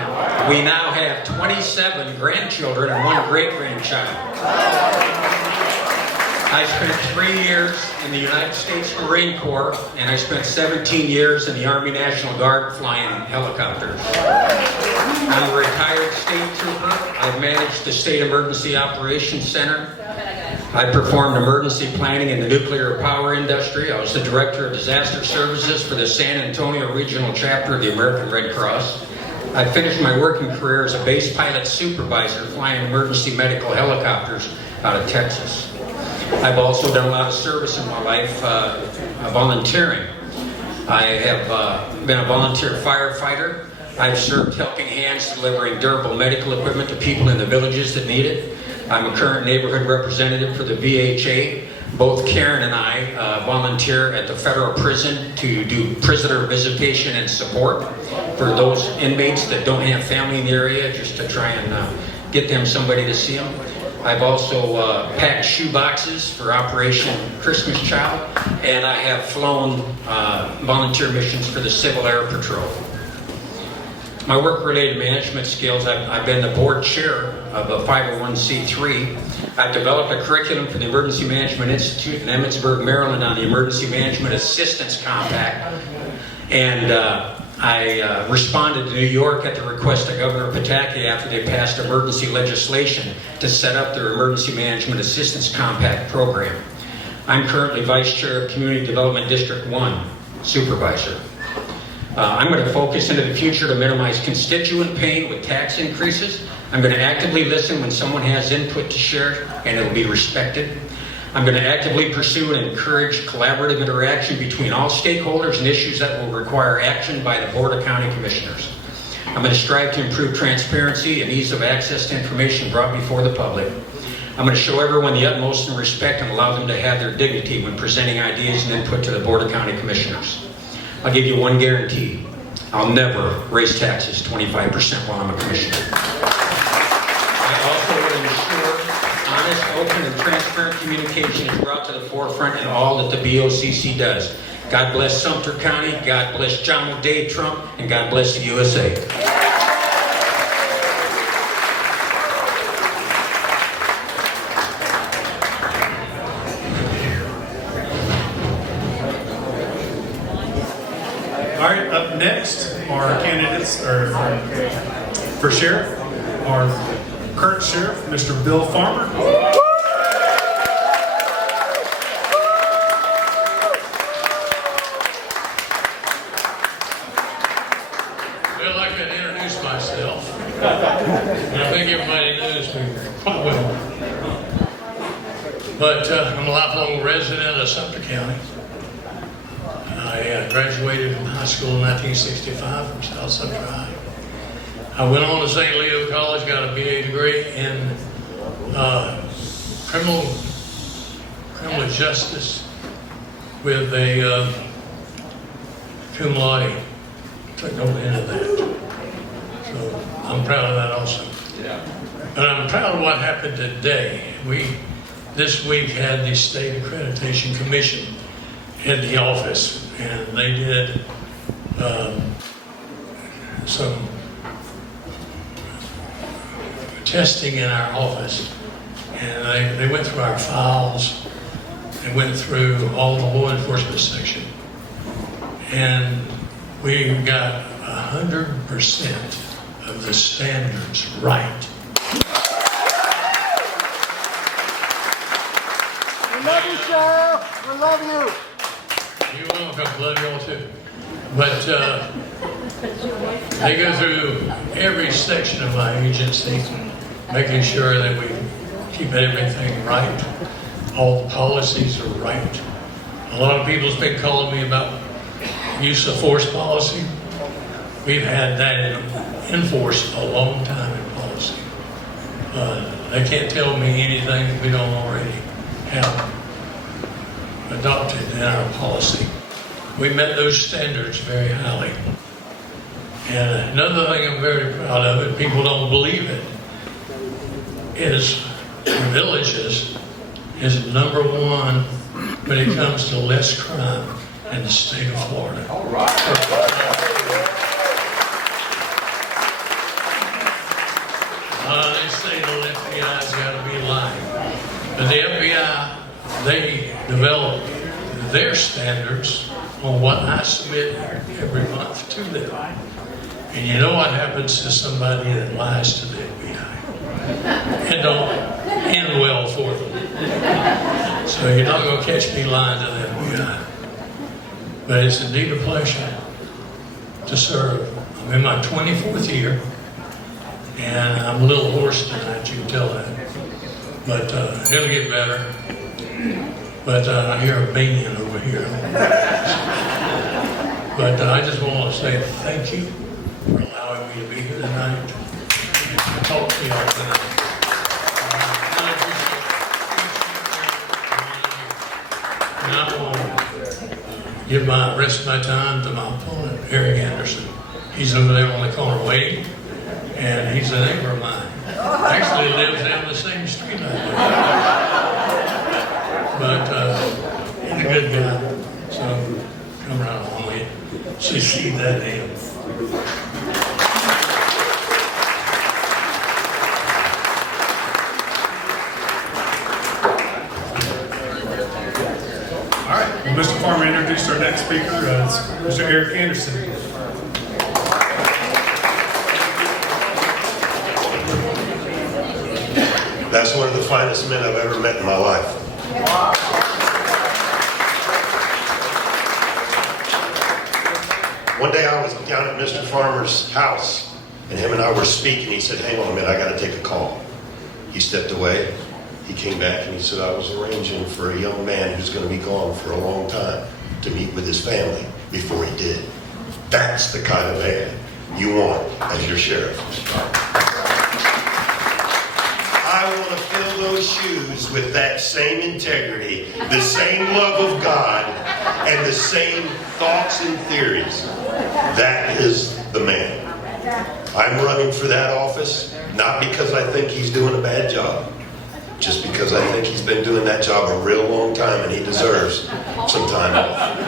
We now have 27 grandchildren and 1 great-grandchild. I spent 3 years in the United States Marine Corps, and I spent 17 years in the Army National Guard flying helicopters. I'm a retired state trooper. I've managed the State Emergency Operations Center. I performed emergency planning in the nuclear power industry. I was the Director of Disaster Services for the San Antonio Regional Chapter of the American Red Cross. I finished my working career as a base pilot supervisor flying emergency medical helicopters out of Texas. I've also done a lot of service in my life, volunteering. I have been a volunteer firefighter. I've served helping hands delivering durable medical equipment to people in the villages that need it. I'm a current neighborhood representative for the VHA. Both Karen and I volunteer at the federal prison to do prisoner visitation and support for those inmates that don't have family in the area, just to try and get them somebody to see them. I've also packed shoe boxes for Operation Christmas Child, and I have flown volunteer missions for the Civil Air Patrol. My work-related management skills, I've been the board chair of a 501c3. I've developed a curriculum for the Emergency Management Institute in Emmitsburg, Maryland on the Emergency Management Assistance Compact. And I responded to New York at the request of Governor Pataki after they passed emergency legislation to set up their Emergency Management Assistance Compact program. I'm currently Vice Chair of Community Development District 1, Supervisor. I'm going to focus into the future to minimize constituent pain with tax increases. I'm going to actively listen when someone has input to share, and it'll be respected. I'm going to actively pursue and encourage collaborative interaction between all stakeholders and issues that will require action by the Board of County Commissioners. I'm going to strive to improve transparency and ease of access to information brought before the public. I'm going to show everyone the utmost in respect and allow them to have their dignity when presenting ideas and input to the Board of County Commissioners. I'll give you one guarantee. I'll never raise taxes 25% while I'm a commissioner. I also will ensure honest, open, and transparent communication is brought to the forefront in all that the BOCC does. God bless Sumter County, God bless Donald J. Trump, and God bless the USA. All right, up next are candidates for sheriff. Our current sheriff, Mr. Bill Farmer. Well, I could introduce myself. And I think everybody knows me quite well. But I'm a lifelong resident of Sumter County. I graduated from high school in 1965 from South Sumter High. I went on to St. Leo College, got a BA degree in criminal justice with a cum laude. Took no end of that. So I'm proud of that also. Yeah. But I'm proud of what happened today. We this week had the State Accreditation Commission in the office, and they did some testing in our office, and they went through our files, they went through all the law enforcement section, and we got 100% of the standards right. We love you, Sheriff. We love you. You're welcome. Love you all too. But they go through every section of my agency, making sure that we keep everything right. All the policies are right. A lot of people's been calling me about use of force policy. We've had that in force a long time in policy. They can't tell me anything that we don't already have adopted in our policy. We met those standards very highly. And another thing I'm very proud of, and people don't believe it, is the Villages is #1 when it comes to less crime in the state of Florida. All right. They say the FBI's got to be lying. But the FBI, they develop their standards on what I submit every month to them. And you know what happens to somebody that lies to the FBI? It don't end well for them. So you're not going to catch me lying to the FBI. But it's indeed a pleasure to serve. I'm in my 24th year, and I'm a little hoarse tonight, you can tell that. But it'll get better. But I hear a banging over here. But I just want to say thank you for allowing me to be here tonight and talk to y'all tonight. And I want to give the rest of my time to my opponent, Eric Anderson. He's over there on the corner waiting, and he's a neighbor of mine. Actually lives down the same street I do. But he's a good guy, so come right on with it. Succeed that in. All right, well, Mr. Farmer introduced our next speaker, Mr. Eric Anderson. That's one of the finest men I've ever met in my life. One day I was down at Mr. Farmer's house, and him and I were speaking. He said, hang on a minute, I got to take a call. He stepped away. He came back and he said, I was arranging for a young man who's going to be gone for a long time to meet with his family before he did. That's the kind of man you want as your sheriff. I want to fill those shoes with that same integrity, the same love of God, and the same thoughts and theories. That is the man. I'm running for that office, not because I think he's doing a bad job, just because I think he's been doing that job a real long time and he deserves some time off.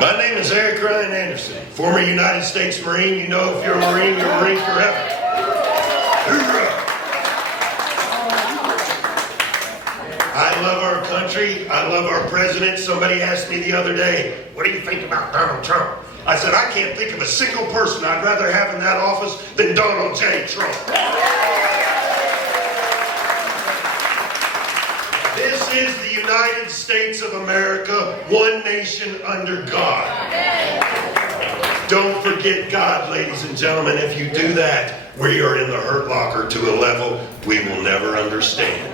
My name is Eric Ryan Anderson, former United States Marine. You know, if you're a Marine, you're a Marine forever. Hoorah! I love our country. I love our president. Somebody asked me the other day, what do you think about Donald Trump? I said, I can't think of a single person I'd rather have in that office than Donald J. Trump. This is the United States of America, one nation under God. Don't forget God, ladies and gentlemen. If you do that, we are in the hurt locker to a level we will never understand.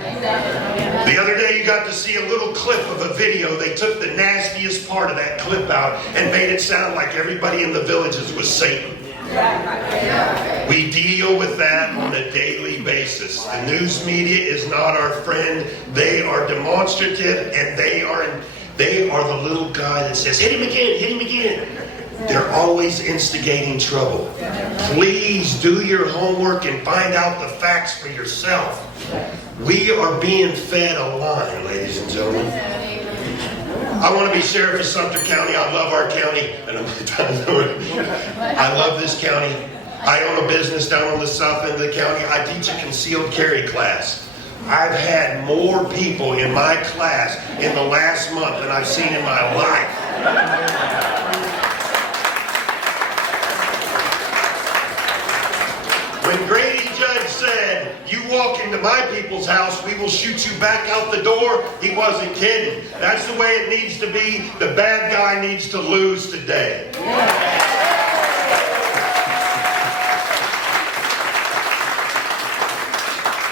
The other day you got to see a little clip of a video. They took the nastiest part of that clip out and made it sound like everybody in the villages was Satan. We deal with that on a daily basis. The news media is not our friend. They are demonstrative, and they are the little guy that says, hit him again, hit him again. They're always instigating trouble. Please do your homework and find out the facts for yourself. We are being fed a line, ladies and gentlemen. I want to be sheriff of Sumter County. I love our county. And I love this county. I own a business down on the south end of the county. I teach a concealed carry class. I've had more people in my class in the last month than I've seen in my life. When Grady Judge said, you walk into my people's house, we will shoot you back out the door, he wasn't kidding. That's the way it needs to be. The bad guy needs to lose today.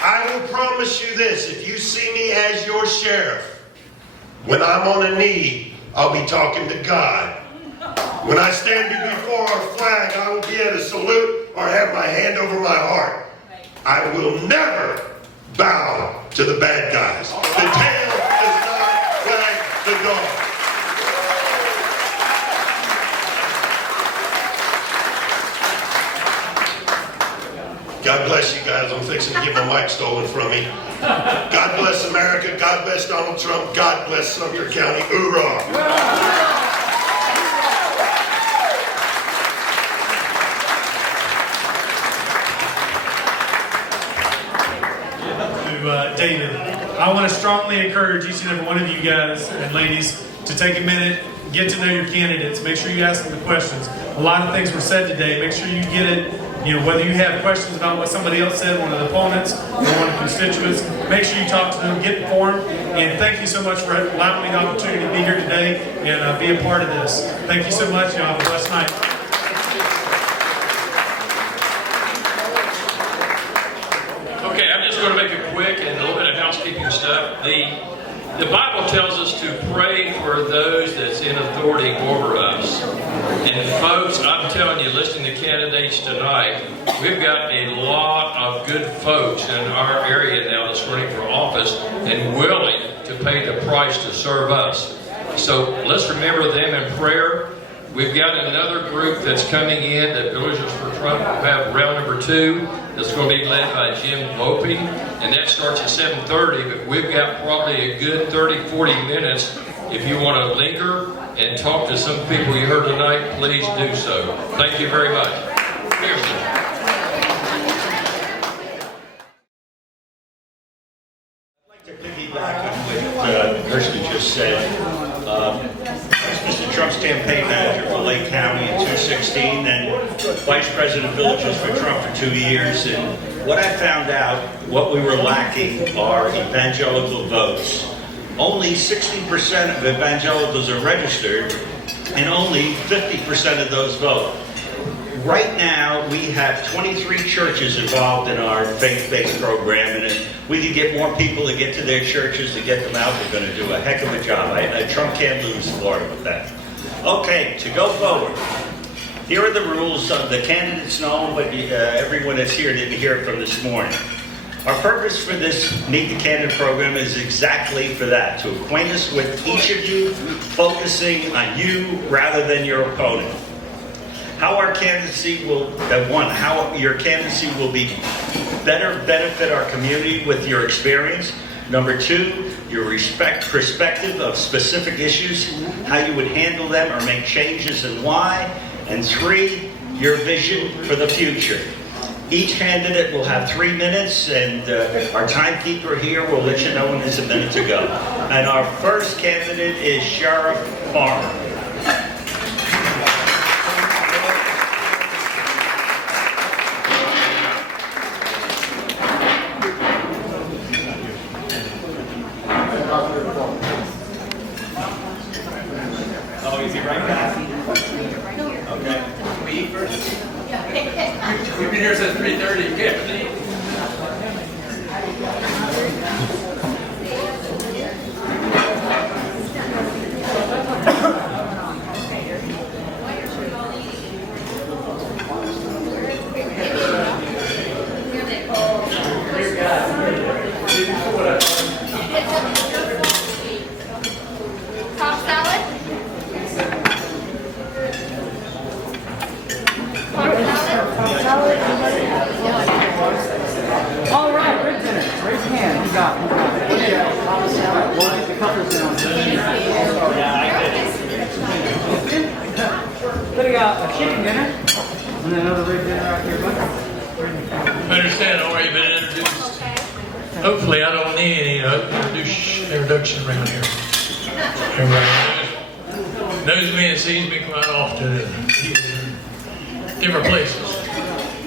I will promise you this, if you see me as your sheriff, when I'm on a knee, I'll be talking to God. When I stand before our flag, I will be at a salute or have my hand over my heart. I will never bow to the bad guys. The tail does not wag the dog. God bless you guys. I'm fixing to get my mic stolen from me. God bless America. God bless Donald Trump. God bless Sumter County. Hoorah! David, I want to strongly encourage each and every one of you guys and ladies to take a minute, get to know your candidates, make sure you ask them the questions. A lot of things were said today. Make sure you get it, whether you have questions about what somebody else said, one of the opponents or one of the constituents, make sure you talk to them, get informed, and thank you so much for allowing me the opportunity to be here today and be a part of this. Thank you so much. Y'all have a blessed night. Okay, I'm just going to make it quick and a little bit of housekeeping stuff. The Bible tells us to pray for those that's in authority over us. And folks, I'm telling you, listening to candidates tonight, we've got a lot of good folks in our area now that's running for office and willing to pay the price to serve us. So let's remember them in prayer. We've got another group that's coming in that Villagers for Trump will have round number 2. That's going to be led by Jim Volpe, and that starts at 7:30, but we've got probably a good 30-40 minutes. If you want to linger and talk to some people you heard tonight, please do so. Thank you very much. Pearson. Piggyback on what Kirsty just said. Mr. Trump's campaign manager for Lake County in 2016, then Vice President of Villagers for Trump for 2 years. And what I found out, what we were lacking are evangelical votes. only 60% of evangelicals are registered, and only 50% of those vote. Right now, we have 23 churches involved in our faith-based program, and if we could get more people to get to their churches, to get them out, we're going to do a heck of a job. Trump can't lose Florida with that. Okay, to go forward. Here are the rules. The candidates know, but everyone that's here didn't hear it from this morning. Our purpose for this Meet the Candidate program is exactly for that, to acquaint us with each of you, focusing on you rather than your opponent. How our candidacy will, how your candidacy will be better benefit our community with your experience. Number 2, your perspective of specific issues, how you would handle them or make changes and why. And 3, your vision for the future. Each candidate will have 3 minutes, and our timekeeper here will let you know when there's a minute to go. And our first candidate is Sheriff Farmer. Oh, is he right back? Okay. We eat first? We've been here since 3:30. Cobb salad? All right, rib dinner. Raise your hand. You got it. We'll get the couples down. What do you got? A chicken dinner? And then another rib dinner out here, buddy. I understand I've already been introduced. Hopefully I don't need any introduction around here. Everybody knows me and sees me quite often in different places.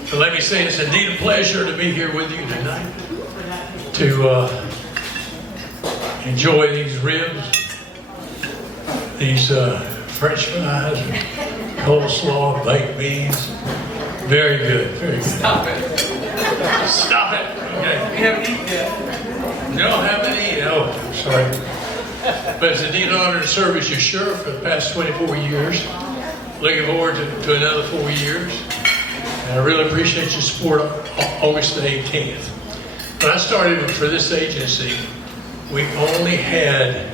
So let me say it's indeed a pleasure to be here with you tonight to enjoy these ribs, these French fries, coleslaw, baked beans. Very good, very good. Stop it. Stop it. Okay. We haven't eaten yet. No, haven't eaten. Oh, sorry. But it's indeed an honor to serve as your sheriff for the past 24 years. Looking forward to another 4 years. And I really appreciate your support on August the 18th. When I started for this agency, we only had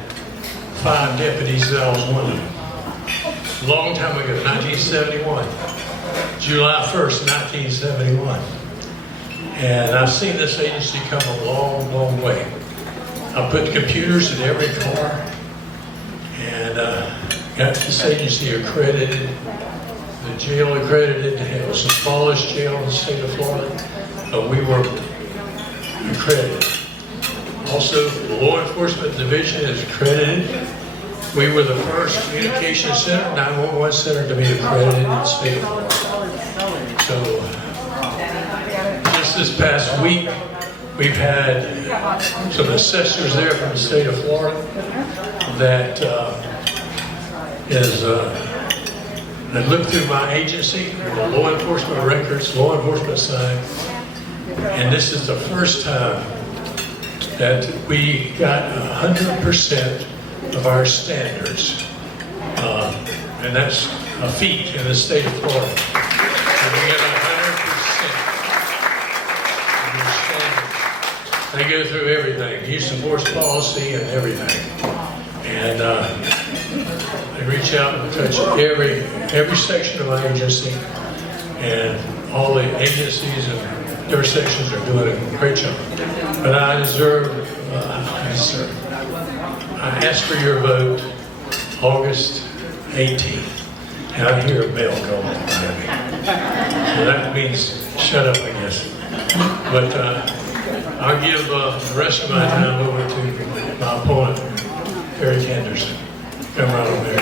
5 deputies, and I was one of them. A long time ago, 1971. July 1st, 1971. And I've seen this agency come a long, long way. I put computers in every car and got this agency accredited, the jail accredited. It was the smallest jail in the state of Florida, but we were accredited. Also, the Law Enforcement Division is accredited. We were the first communication center, 911 center to be accredited in the state of Florida. So, just this past week, we've had some assessors there from the state of Florida that that looked through my agency, the law enforcement records, law enforcement side, and this is the first time that we got 100% of our standards, and that's a feat in the state of Florida. And we get 100% of your standards. They go through everything, use of force policy and everything. And they reach out and touch every section of my agency, and all the agencies and their sections are doing a great job. But I ask for your vote August 18th. And I hear a bell going behind me. So that means shut up, I guess. But I'll give the rest of my time over to my opponent, Eric Anderson. Come right over there.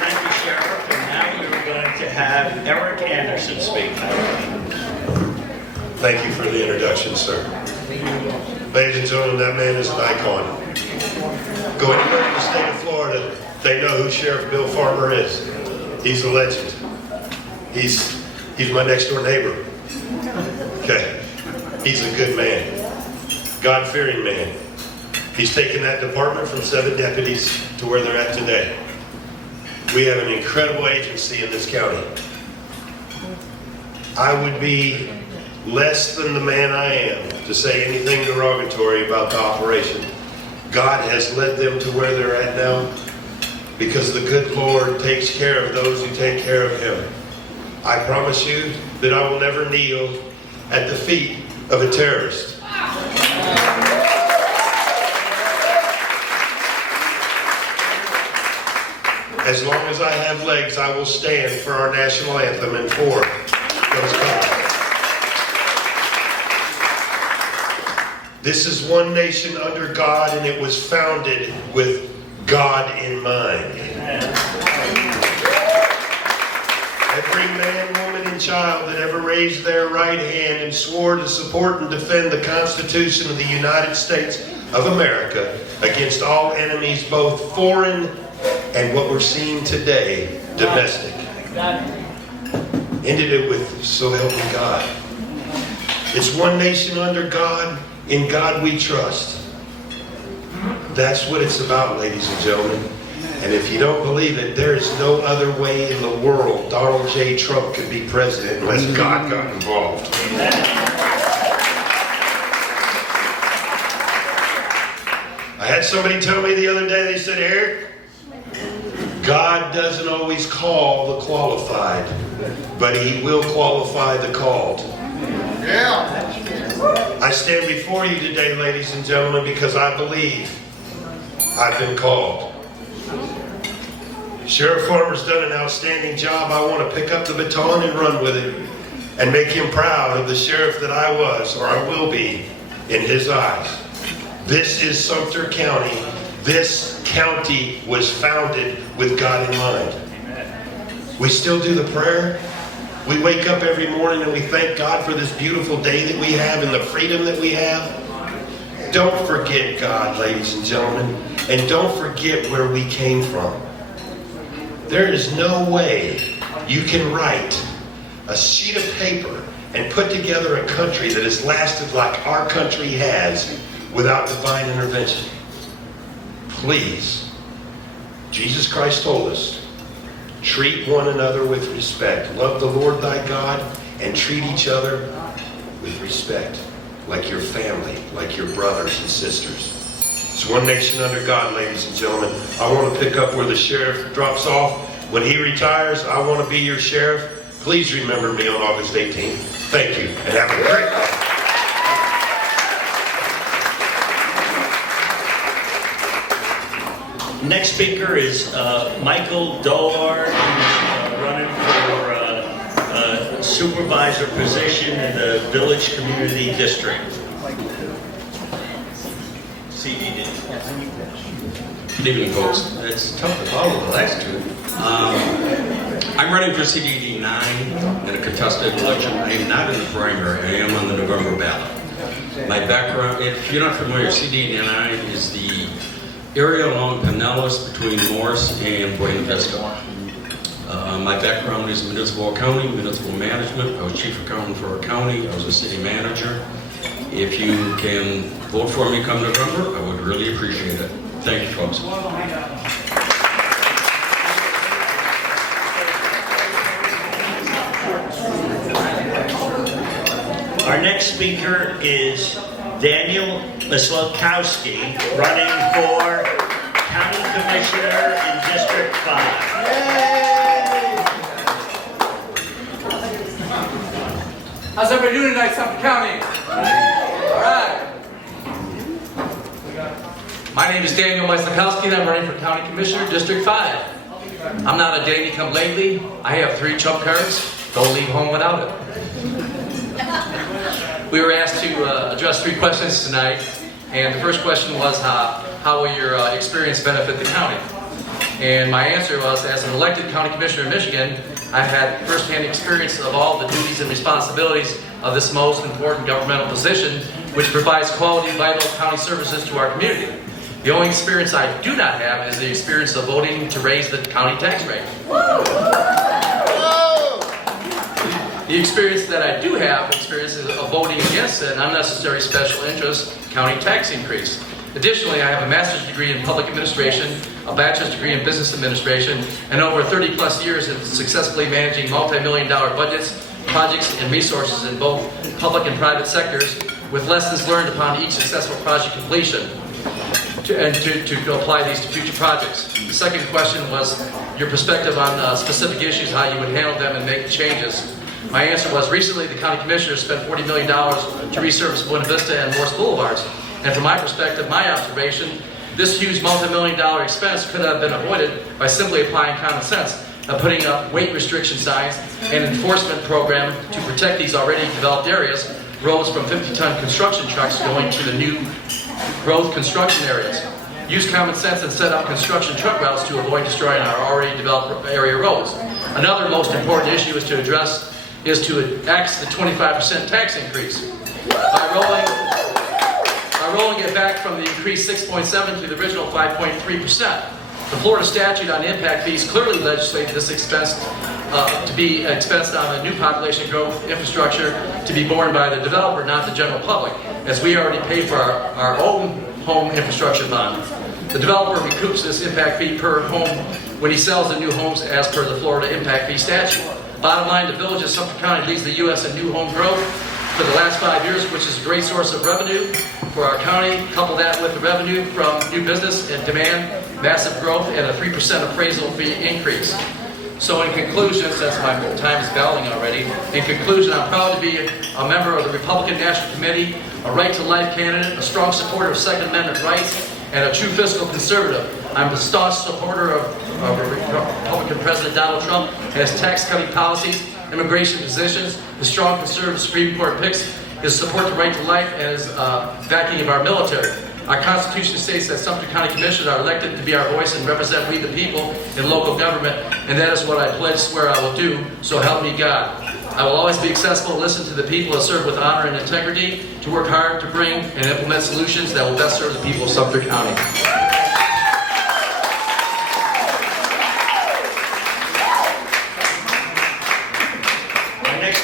Thank you, Sheriff. And now we're going to have Eric Anderson speak. Thank you for the the introduction, sir. Ladies and gentlemen, that man is an icon. Go anywhere in the state of Florida, they know who Sheriff Bill Farmer is. He's a legend. He's my next door neighbor. Okay. He's a good man. God-fearing man. He's taken that department from 7 deputies to where they're at today. We have an incredible agency in this county. I would be less than the man I am to say anything derogatory about the operation. God has led them to where they're at now because the good Lord takes care of those who take care of Him. I promise you that I will never kneel at the feet of a terrorist. As long as I have legs, I will stand for our national anthem and for those colors. This is one nation under God, and it was founded with God in mind. Every man, woman, and child that ever raised their right hand and swore to support and defend the Constitution of the United States of America against all enemies, both foreign and what we're seeing today, domestic. Ended it with, so help me God. It's one nation under God, in God we trust. That's what it's about, ladies and gentlemen. And if you don't believe it, there is no other way in the world Donald J. Trump could be president unless God got involved. I had somebody tell me the other day, they said, Eric, God doesn't always call the qualified, but He will qualify the called. Yeah. I stand before you today, ladies and gentlemen, because I believe I've been called. Sheriff Farmer's done an outstanding job. I want to pick up the baton and run with it and make him proud of the sheriff that I was, or I will be, in his eyes. This is Sumter County. This county was founded with God in mind. We still do the prayer. We wake up every morning and we thank God for this beautiful day that we have and the freedom that we have. Don't forget God, ladies and gentlemen, and don't forget where we came from. There is no way you can write a sheet of paper and put together a country that has lasted like our country has without divine intervention. Please, Jesus Christ told us, treat one another with respect. Love the Lord thy God and treat each other with respect, like your family, like your brothers and sisters. It's one nation under God, ladies and gentlemen. I want to pick up where the sheriff drops off. When he retires, I want to be your sheriff. Please remember me on August 18th. Thank you, and have a great day. Next speaker is Michael Dolar, who's running for supervisor position in the Village Community District. CDD. Good evening, folks. It's tough to follow the last two. I'm running for CDD 9 in a contested election. I am not in the primary. I am on the November ballot. My background, if you're not familiar, CDD 9 is the area along Pinellas between Morris and Buena Vista. My background is municipal accounting, municipal management. I was chief accountant for a county. I was a city manager. If you can vote for me come November, I would really appreciate it. Thank you, folks. Our next speaker is Daniel Mislakowski, running for County Commissioner in District 5. How's everybody doing tonight, Sumter County? All right. My name is Daniel Mislakowski, and I'm running for County Commissioner, District 5. I'm not a Danny come lately. I have 3 trump cards. Don't leave home without it. We were asked to address 3 questions tonight, and the first question was, how will your experience benefit the county? And my answer was, as an elected county commissioner in Michigan, I've had firsthand experience of all the duties and responsibilities of this most important governmental position, which provides quality, vital county services to our community. The only experience I do not have is the experience of voting to raise the county tax rate. The experience that I do have is of voting against an unnecessary special interest county tax increase. Additionally, I have a master's degree in public administration, a bachelor's degree in business administration, and over 30 plus years in successfully managing multi-million-dollar budgets, projects, and resources in both public and private sectors, with lessons learned upon each successful project completion to apply these to future projects. The second question was your perspective on specific issues, how you would handle them and make changes. My answer was, recently the county commissioners spent $40 million to resurface Buena Vista and Morse Boulevards. And from my perspective, my observation, this huge multi-million-dollar expense could have been avoided by simply applying common sense, putting up weight restriction signs and enforcement program to protect these already developed areas, roads from 50-ton construction trucks going to the new growth construction areas. Use common sense and set up construction truck routes to avoid destroying our already developed area roads. Another most important issue is to axe the 25% tax increase. By rolling it back from the increased 6.7 to the original 5.3%. The Florida statute on impact fees clearly legislated this expense to be expensed on the new population growth infrastructure to be borne by the developer, not the general public, as we already pay for our own home infrastructure bond. The developer recoups this impact fee per home when he sells the new homes as per the Florida impact fee statute. Bottom line, the village of Sumter County leads the U.S. in new home growth for the last 5 years, which is a great source of revenue for our county. Couple that with the revenue from new business and demand, massive growth, and a 3% appraisal fee increase. So in conclusion, since my time is belling already, in conclusion, I'm proud to be a member of the Republican National Committee, a right-to-life candidate, a strong supporter of Second Amendment rights, and a true fiscal conservative. I'm a staunch supporter of Republican President Donald Trump and his tax-cutting policies, immigration positions, the strong conservative Supreme Court picks, his support to right to life, and his backing of our military. Our Constitution states that Sumter County Commissioners are elected to be our voice and represent we the people in local government, and that is what I pledge swear I will do, so help me God. I will always be accessible, listen to the people, and serve with honor and integrity, to work hard to bring and implement solutions that will best serve the people of Sumter County.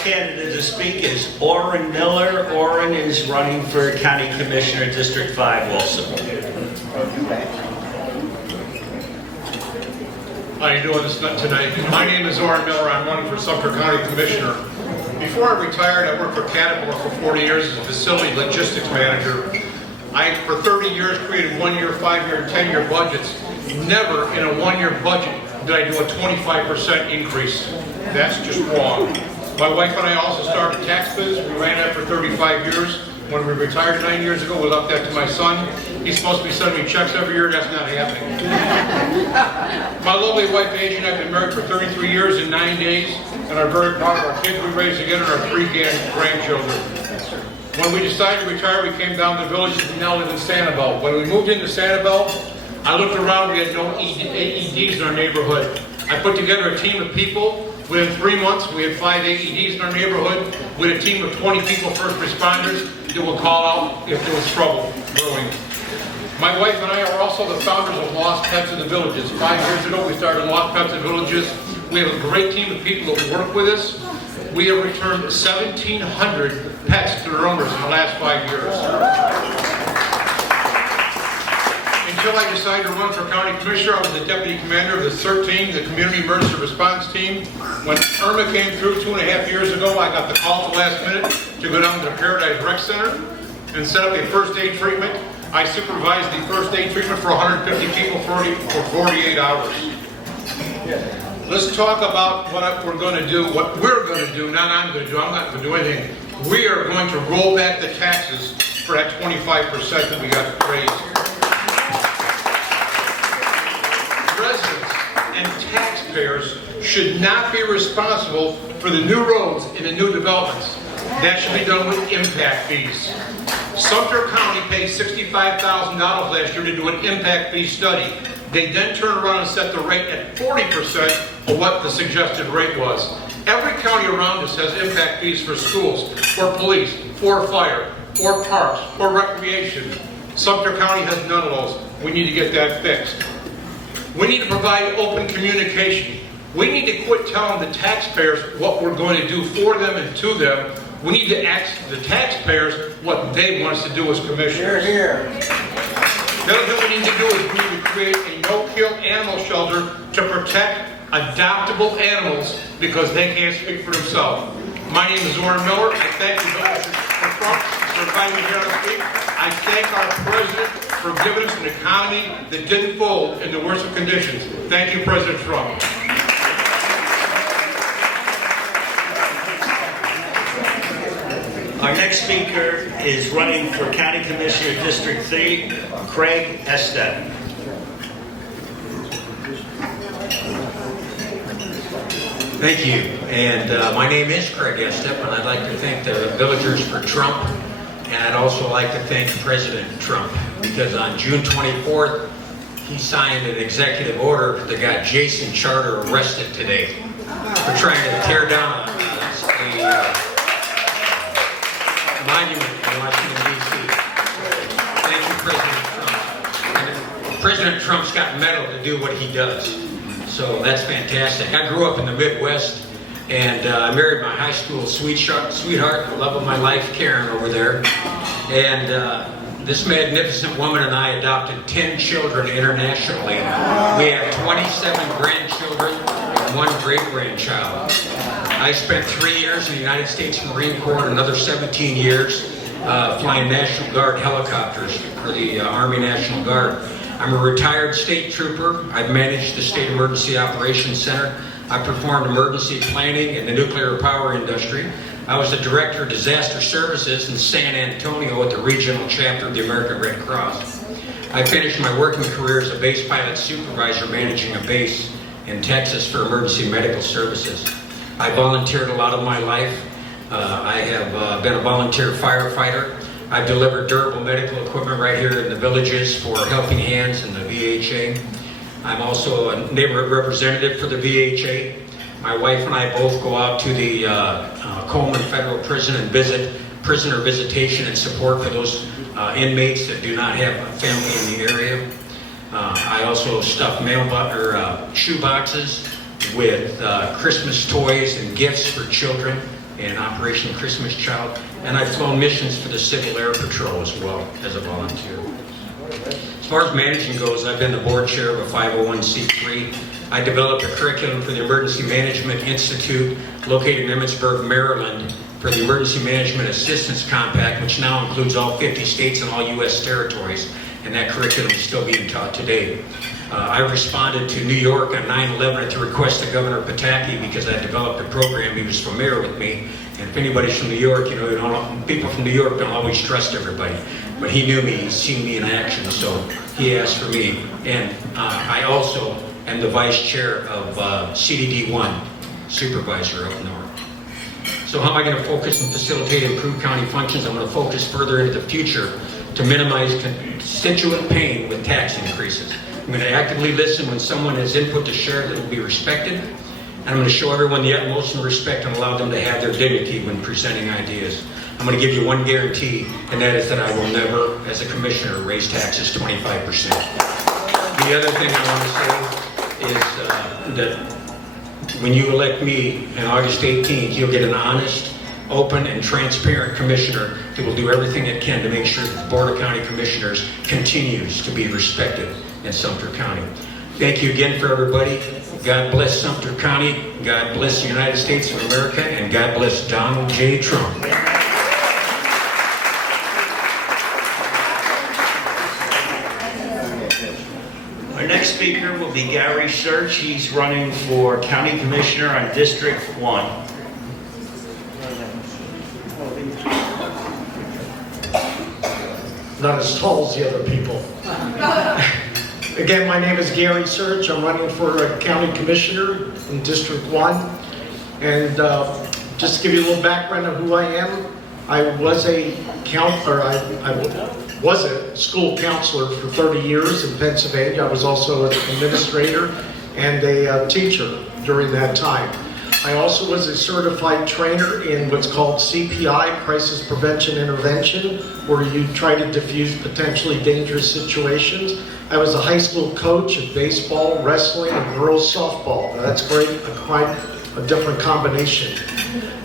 Candidate to speak is Orrin Miller. Orrin is running for County Commissioner, District 5 also. How you doing tonight? My name is Orrin Miller. I'm running for Sumter County Commissioner. Before I retired, I worked for Caterpillar for 40 years as a facility logistics manager. I, for 30 years, created 1-year, 5-year, and 10-year budgets. Never in a 1-year budget did I do a 25% increase. That's just wrong. My wife and I also started a tax business. We ran that for 35 years. When we retired 9 years ago, we left that to my son. He's supposed to be sending me checks every year. That's not happening. My lovely wife, Adrian, and I have been married for 33 years and 9 days, and are very proud of our kids we raised together and our 3 grandchildren. When we decided to retire, we came down to the village and we now live in Sanibel. When we moved into Sanibel, I looked around, we had no AEDs in our neighborhood. I put together a team of people. Within 3 months, we had 5 AEDs in our neighborhood. We had a team of 20 people, first responders, that would call out if there was trouble brewing. My wife and I are also the founders of Lost Pets in the Villages. 5 years ago, we started Lost Pets in Villages. We have a great team of people that work with us. We have returned 1,700 pets to their owners in the last 5 years. Until I decided to run for county commissioner, I was the deputy commander of the CERT team, the community emergency response team. When Irma came through 2.5 years ago, I got the call at the last minute to go down to the Paradise Rec Center and set up a first aid treatment. I supervised the first aid treatment for 150 people for 48 hours. Let's talk about what we're going to do, what we're going to do, not I'm going to do. I'm not going to do anything. We are going to roll back the taxes for that 25% that we got raised. Residents and taxpayers should not be responsible for the new roads and the new developments. That should be done with impact fees. Sumter County paid $65,000 last year to do an impact fee study. They then turned around and set the rate at 40% of what the suggested rate was. Every county around us has impact fees for schools, for police, for fire, for parks, for recreation. Sumter County has none of those. We need to get that fixed. We need to provide open communication. We need to quit telling the taxpayers what we're going to do for them and to them. We need to ask the taxpayers what they want us to do as commissioners. Here. The other thing we need to do is we need to create a no-kill animal shelter to protect adoptable animals because they can't speak for themselves. My name is Orrin Miller. I thank you for inviting me here to speak. I thank our president for giving us an economy that didn't fold in the worst of conditions. Thank you, President Trump. Our next speaker is running for County Commissioner District 3, Craig Estep. Thank you. And my name is Craig Estep, and I'd like to thank the villagers for Trump. And I'd also like to thank President Trump, because on June 24th, he signed an executive order that got Jason Charter arrested today for trying to tear down a monument in Washington, D.C. Thank you, President Trump. And President Trump's got mettle to do what he does. So that's fantastic. I grew up in the Midwest, and I married my high school sweetheart, the love of my life, Karen, over there. And this magnificent woman and I adopted 10 children internationally. We have 27 grandchildren and 1 great-grandchild. I spent 3 years in the United States Marine Corps, another 17 years flying National Guard helicopters for the Army National Guard. I'm a retired state trooper. I've managed the State Emergency Operations Center. I performed emergency planning in the nuclear power industry. I was the Director of Disaster Services in San Antonio at the regional chapter of the American Red Cross. I finished my working career as a base pilot supervisor managing a base in Texas for emergency medical services. I volunteered a lot of my life. I have been a volunteer firefighter. I've delivered durable medical equipment right here in the villages for Helping Hands and the VHA. I'm also a neighborhood representative for the VHA. My wife and I both go out to the Coleman Federal Prison and visit prisoner visitation and support for those inmates that do not have a family in the area. I also stuff shoe boxes with Christmas toys and gifts for children in Operation Christmas Child. And I've flown missions for the Civil Air Patrol as well as a volunteer. As far as managing goes, I've been the board chair of a 501c3. I developed a curriculum for the Emergency Management Institute located in Emmitsburg, Maryland, for the Emergency Management Assistance Compact, which now includes all 50 states and all U.S. territories, and that curriculum is still being taught today. I responded to New York on 9/11 at the request of Governor Pataki because I developed a program. He was familiar with me, and if anybody's from New York, people from New York don't always trust everybody. But he knew me, he's seen me in action, so he asked for me. And I also am the vice chair of CDD1, supervisor up north. So how am I going to focus and facilitate improved county functions? I'm going to focus further into the future to minimize constituent pain with tax increases. I'm going to actively listen when someone has input to share that will be respected. And I'm going to show everyone the utmost respect and allow them to have their dignity when presenting ideas. I'm going to give you one guarantee, and that is that I will never, as a commissioner, raise taxes 25%. The other thing I want to say is that when you elect me on August 18th, you'll get an honest, open, and transparent commissioner that will do everything it can to make sure that the Board of County Commissioners continues to be respected in Sumter County. Thank you again for everybody. God bless Sumter County, God bless the United States of America, and God bless Donald J. Trump. Our next speaker will be Gary Search. He's running for County Commissioner on District 1. Not as tall as the other people. Again, my name is Gary Search. I'm running for a county commissioner in District 1. And just to give you a little background of who I am, I was a school counselor for 30 years in Pennsylvania. I was also an administrator and a teacher during that time. I also was a certified trainer in what's called CPI, Crisis Prevention Intervention, where you try to diffuse potentially dangerous situations. I was a high school coach of baseball, wrestling, and girls softball. Now, that's great, quite a different combination.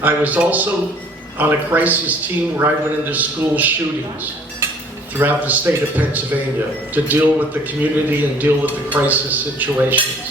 I was also on a crisis team where I went into school shootings throughout the state of Pennsylvania to deal with the community and deal with the crisis situations.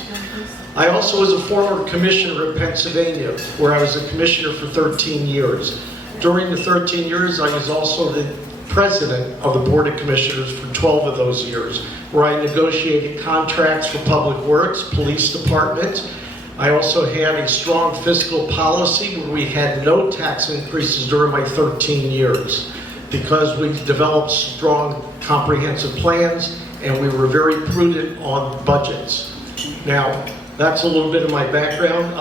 I also was a former commissioner in Pennsylvania, where I was a commissioner for 13 years. During the 13 years, I was also the president of the Board of Commissioners for 12 of those years, where I negotiated contracts for public works, police department. I also had a strong fiscal policy where we had no tax increases during my 13 years because we developed strong comprehensive plans and we were very prudent on budgets. Now, that's a little bit of my background.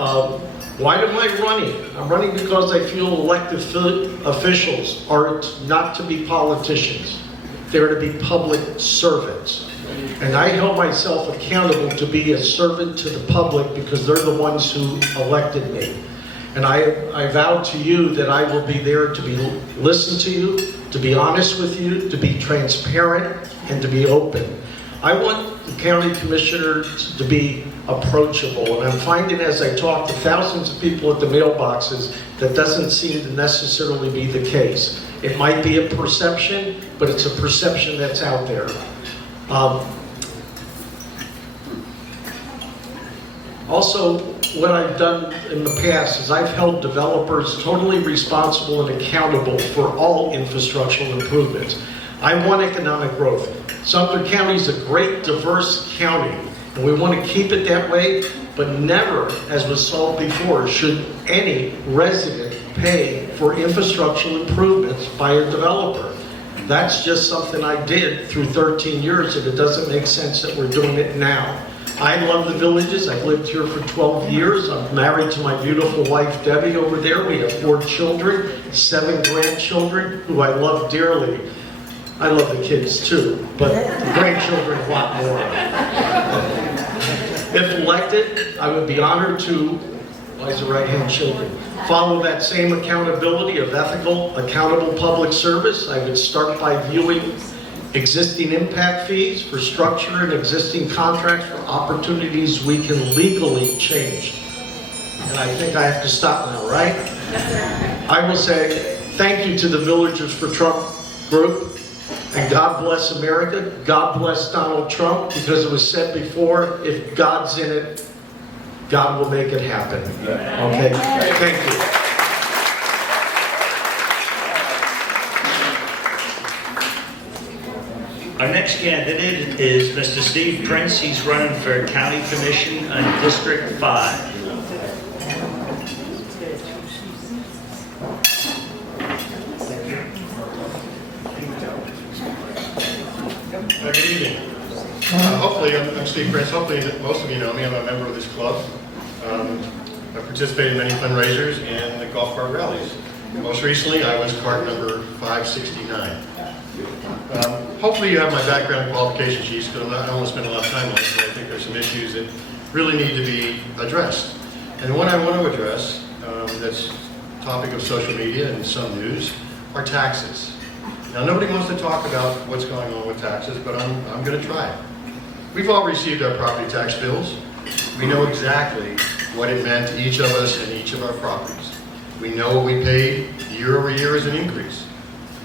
Why am I running? I'm running because I feel elected officials are not to be politicians. They're to be public servants. And I held myself accountable to be a servant to the public because they're the ones who elected me. And I vow to you that I will be there to be listen to you, to be honest with you, to be transparent, and to be open. I want the county commissioners to be approachable, and I'm finding as I talk to thousands of people at the mailboxes that doesn't seem to necessarily be the case. It might be a perception, but it's a perception that's out there. Also, what I've done in the past is I've held developers totally responsible and accountable for all infrastructural improvements. I want economic growth. Sumter County is a great, diverse county, and we want to keep it that way, but never, as was solved before, should any resident pay for infrastructural improvements by a developer. That's just something I did through 13 years, and it doesn't make sense that we're doing it now. I love the villages. I've lived here for 12 years. I'm married to my beautiful wife, Debbie, over there. We have 4 children, 7 grandchildren, who I love dearly. I love the kids too, but the grandchildren a lot more. If elected, I would be honored to, why is the right-hand children, follow that same accountability of ethical, accountable public service. I would start by viewing existing impact fees for structure and existing contracts for opportunities we can legally change. And I think I have to stop now, right? I will say thank you to the Villagers for Trump group. And God bless America. God bless Donald Trump, because it was said before, if God's in it, God will make it happen. Okay? Thank you. Our next candidate is Mr. Steve Prince. He's running for County Commission on District 5. Good evening. Hopefully, I'm Steve Prince. Hopefully, most of you know me. I'm a member of this club. I participate in many fundraisers and the golf cart rallies. Most recently, I was cart number 569. Hopefully, you have my background and qualification sheets, because I don't want to spend a lot of time on it, but I think there's some issues that really need to be addressed. And the one I want to address, that's a topic of social media and some news, are taxes. Now, nobody wants to talk about what's going on with taxes, but I'm going to try it. We've all received our property tax bills. We know exactly what it meant to each of us and each of our properties. We know what we paid year over year as an increase.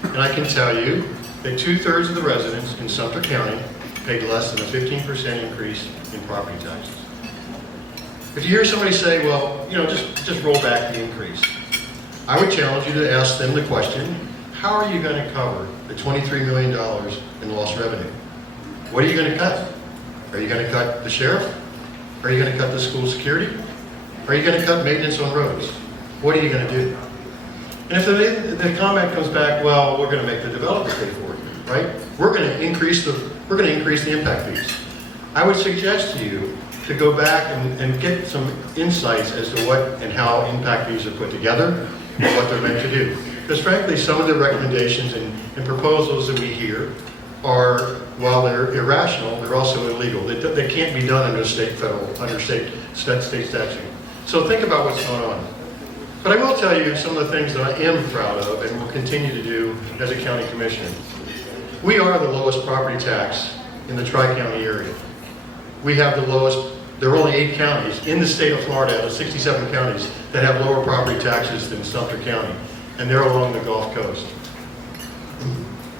And I can tell you that 2/3 of the residents in Sumter County paid less than a 15% increase in property taxes. If you hear somebody say, well, you know, just roll back the increase, I would challenge you to ask them the question, how are you going to cover the $23 million in lost revenue? What are you going to cut? Are you going to cut the sheriff? Are you going to cut the school security? Are you going to cut maintenance on roads? What are you going to do? And if the comment comes back, well, we're going to make the developers pay for it, right? We're going to increase the impact fees. I would suggest to you to go back and get some insights as to what and how impact fees are put together and what they're meant to do. Because frankly, some of the recommendations and proposals that we hear are, while they're irrational, they're also illegal. They can't be done under state statute. So think about what's going on. But I will tell you some of the things that I am proud of and will continue to do as a county commissioner. We are the lowest property tax in the Tri-County area. We have the lowest, there are only 8 counties in the state of Florida, out of 67 counties, that have lower property taxes than Sumter County, and they're along the Gulf Coast.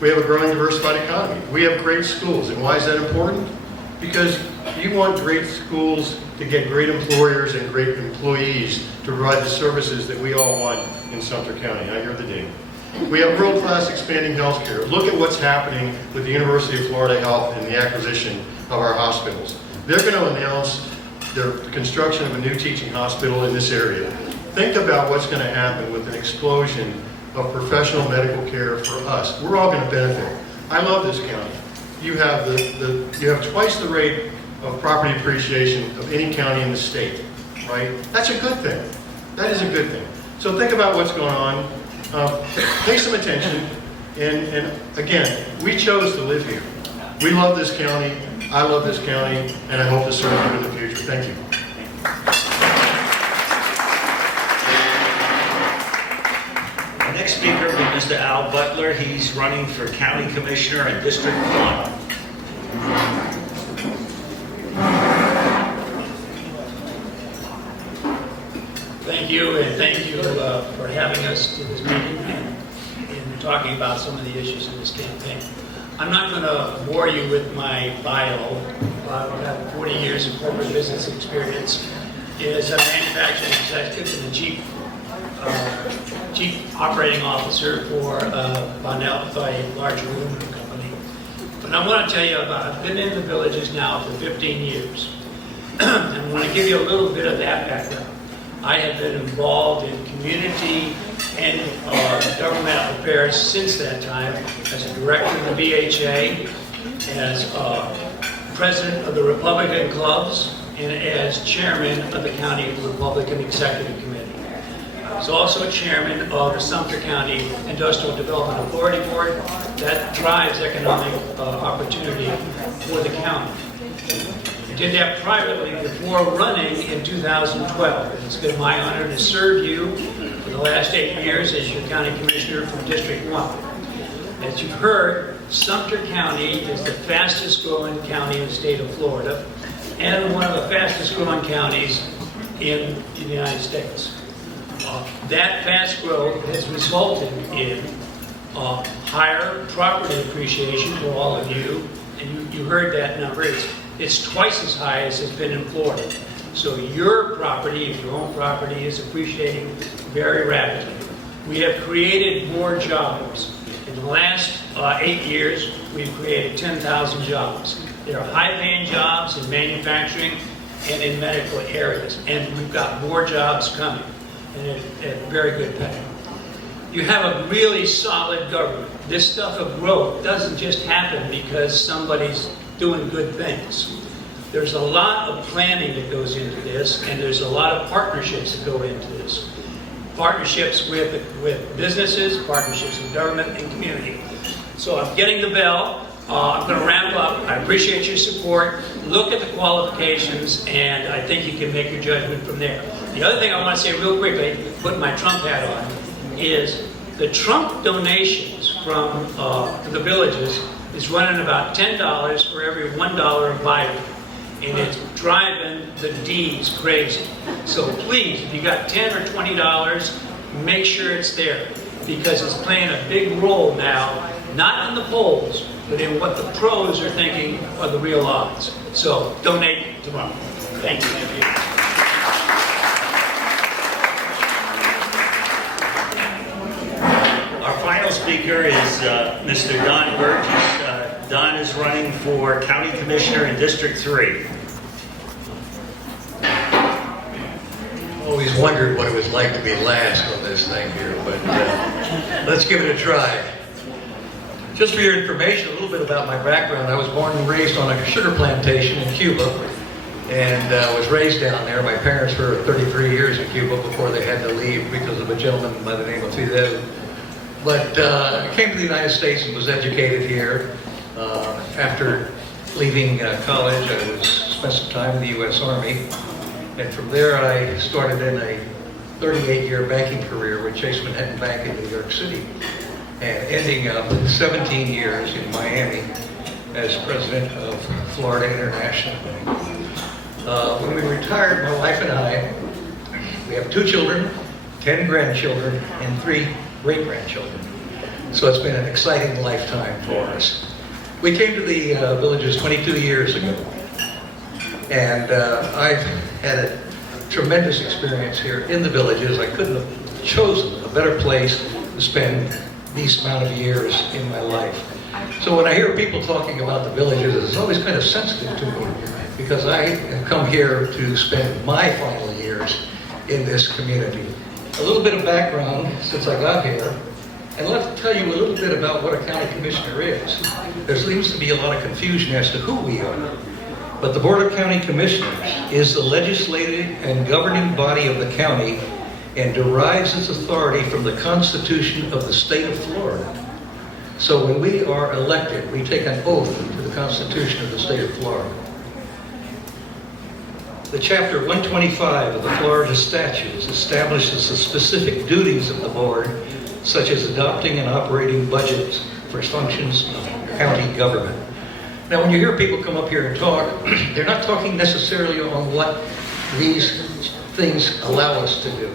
We have a growing diversified economy. We have great schools, and why is that important? Because you want great schools to get great employers and great employees to provide the services that we all want in Sumter County. I hear the ding. We have world-class expanding healthcare. Look at what's happening with the University of Florida Health and the acquisition of our hospitals. They're going to announce the construction of a new teaching hospital in this area. Think about what's going to happen with an explosion of professional medical care for us. We're all going to benefit. I love this county. You have you have twice the rate of property appreciation of any county in the state, right? That's a good thing. That is a good thing. So think about what's going on. Pay some attention. And again, we chose to live here. We love this county. I love this county, and I hope to serve you in the future. Thank you. The next speaker will be Mr. Al Butler. He's running for County Commissioner in District 1. Thank you, and thank you for having us to this meeting and talking about some of the issues in this campaign. I'm not going to bore you with my bio. I have 40 years of corporate business experience as a manufacturing executive and the chief operating officer for Bonnell, a large aluminum company. But I want to tell you I've been in the villages now for 15 years. And I want to give you a little bit of that background. I have been involved in community and governmental affairs since that time as a director of the BHA, as president of the Republican clubs, and as chairman of the County Republican Executive Committee. I was also chairman of the Sumter County Industrial Development Authority Board that drives economic opportunity for the county. I did that privately before running in 2012. And it's been my honor to serve you for the last 8 years as your county commissioner from District 1. As you've heard, Sumter County is the fastest growing county in the state of Florida and one of the fastest growing counties in the United States. That fast growth has resulted in higher property appreciation for all of you, and you heard that number. It's twice as high as it's been in Florida. So your property, if you own property, is appreciating very rapidly. We have created more jobs. In the last 8 years, we've created 10,000 jobs. There are high-paying jobs in manufacturing and in medical areas, and we've got more jobs coming, and at very good pay. You have a really solid government. This stuff of growth doesn't just happen because somebody's doing good things. There's a lot of planning that goes into this, and there's a lot of partnerships that go into this. Partnerships with businesses, partnerships with government and community. So I'm getting the bell. I'm going to wrap up. I appreciate your support. Look at the qualifications, and I think you can make your judgment from there. The other thing I want to say real quickly, putting my Trump hat on, is the Trump donations from the villages is running about $10 for every $1 of Biden. And it's driving the D's crazy. So please, if you got $10 or $20, make sure it's there. Because it's playing a big role now, not in the polls, but in what the pros are thinking are the real odds. So donate tomorrow. Thank you. Thank you. Our final speaker is Mr. Don Burgess. Don is running for County Commissioner in District 3. Always wondered what it was like to be last on this thing here, but let's give it a try. Just for your information, a little bit about my background. I was born and raised on a sugar plantation in Cuba, and was raised down there. My parents were 33 years in Cuba before they had to leave because of a gentleman by the name of Fidel. But I came to the United States and was educated here. After leaving college, I spent some time in the U.S. Army And from there, I started in a 38-year banking career with Chase Manhattan Bank in New York City, and ending up 17 years in Miami as president of Florida International Bank. When we retired, my wife and I, we have 2 children, 10 grandchildren, and 3 great-grandchildren. So it's been an exciting lifetime for us. We came to the Villages 22 years ago, and I've had a tremendous experience here in the Villages. I couldn't have chosen a better place to spend these amount of years in my life. So when I hear people talking about the Villages, it's always kind of sensitive to me, because I have come here to spend my final years in this community. A little bit of background since I got here, and let's tell you a little bit about what a county commissioner is. There seems to be a lot of confusion as to who we are. But the Board of County Commissioners is the legislative and governing body of the county and derives its authority from the Constitution of the state of Florida. So when we are elected, we take an oath to the Constitution of the state of Florida. The Chapter 125 of the Florida Statutes establishes the specific duties of the board, such as adopting and operating budgets for functions of county government. Now, when you hear people come up here and talk, they're not talking necessarily on what these things allow us to do.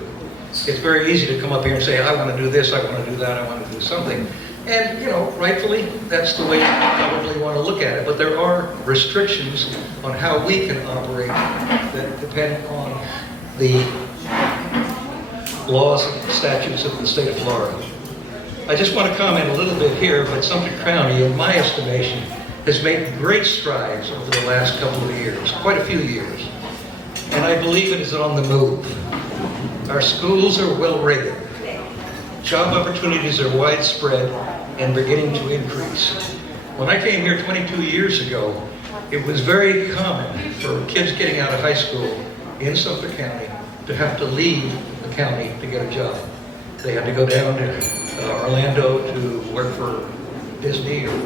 It's very easy to come up here and say, I want to do this, I want to do that, I want to do something. And, you know, rightfully, that's the way you probably want to look at it. But there are restrictions on how we can operate that depend on the laws and statutes of the state of Florida. I just want to comment a little bit here, but Sumter County, in my estimation, has made great strides over the last couple of years, quite a few years. And I believe it is on the move. Our schools are well rated. Job opportunities are widespread and beginning to increase. When I came here 22 years ago, it was very common for kids getting out of high school in Sumter County to have to leave the county to get a job. They had to go down to Orlando to work for Disney or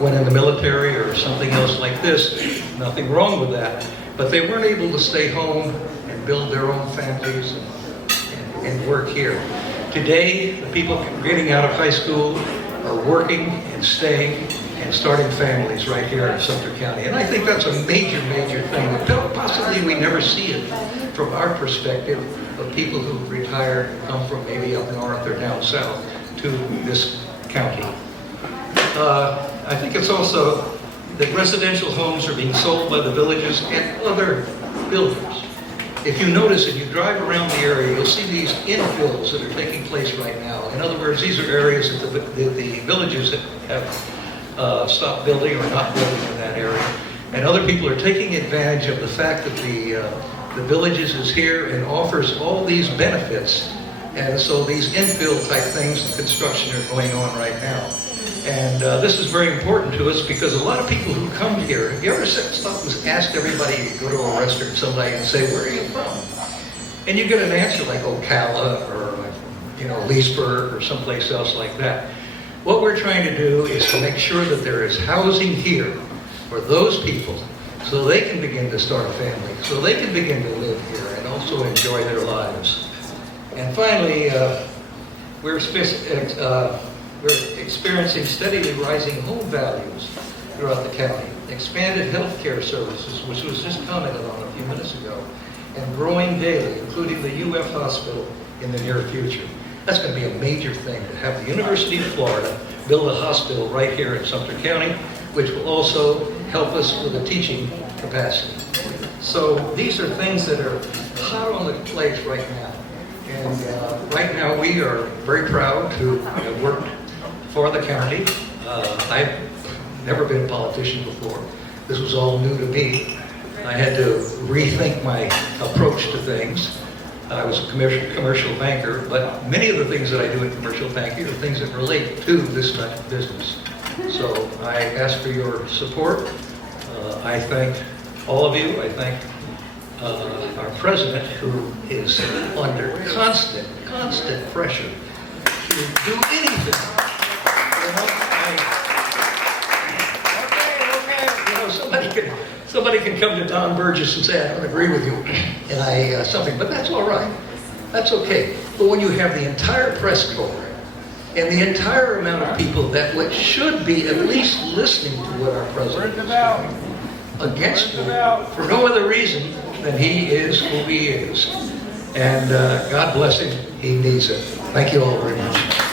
went in the military or something else like this. Nothing wrong with that. But they weren't able to stay home and build their own families and work here. Today, the people getting out of high school are working and staying and starting families right here in Sumter County. And I think that's a major, major thing. Possibly we never see it from our perspective of people who retire, come from maybe up north or down south to this county. I think it's also that residential homes are being sold by the Villages and other builders. If you notice, if you drive around the area, you'll see these infills that are taking place right now. In other words, these are areas that the Villages have stopped building or not building in that area. And other people are taking advantage of the fact that the Villages is here and offers all these benefits. And so these infill type things and construction are going on right now. And this is very important to us because a lot of people who come here, have you ever stop and ask everybody, you go to a restaurant someday and say, where are you from? And you get an answer like Ocala or, you know, Leesburg or someplace else like that. What we're trying to do is to make sure that there is housing here for those people so they can begin to start a family, so they can begin to live here and also enjoy their lives. And finally, we're experiencing steadily rising home values throughout the county, expanded health care services, which was just commented on a few minutes ago, and growing daily, including the UF Hospital in the near future. That's going to be a major thing, to have the University of Florida build a hospital right here in Sumter County, which will also help us with the teaching capacity. So these are things that are hot on the plate right now. And right now we are very proud to have worked for the county. I've never been a politician before. This was all new to me. I had to rethink my approach to things. I was a commercial banker, but many of the things that I do in commercial banking are things that relate to this type of business. So I ask for your support. I thank all of you. I thank our president, who is under constant pressure to do anything. You know, somebody can come to Don Burgess and say, I don't agree with you. and but that's all right. That's okay. But when you have the entire press corps and the entire amount of people that should be at least listening to what our president is doing against you for no other reason than he is who he is. And God bless him, he needs it. Thank you all very much.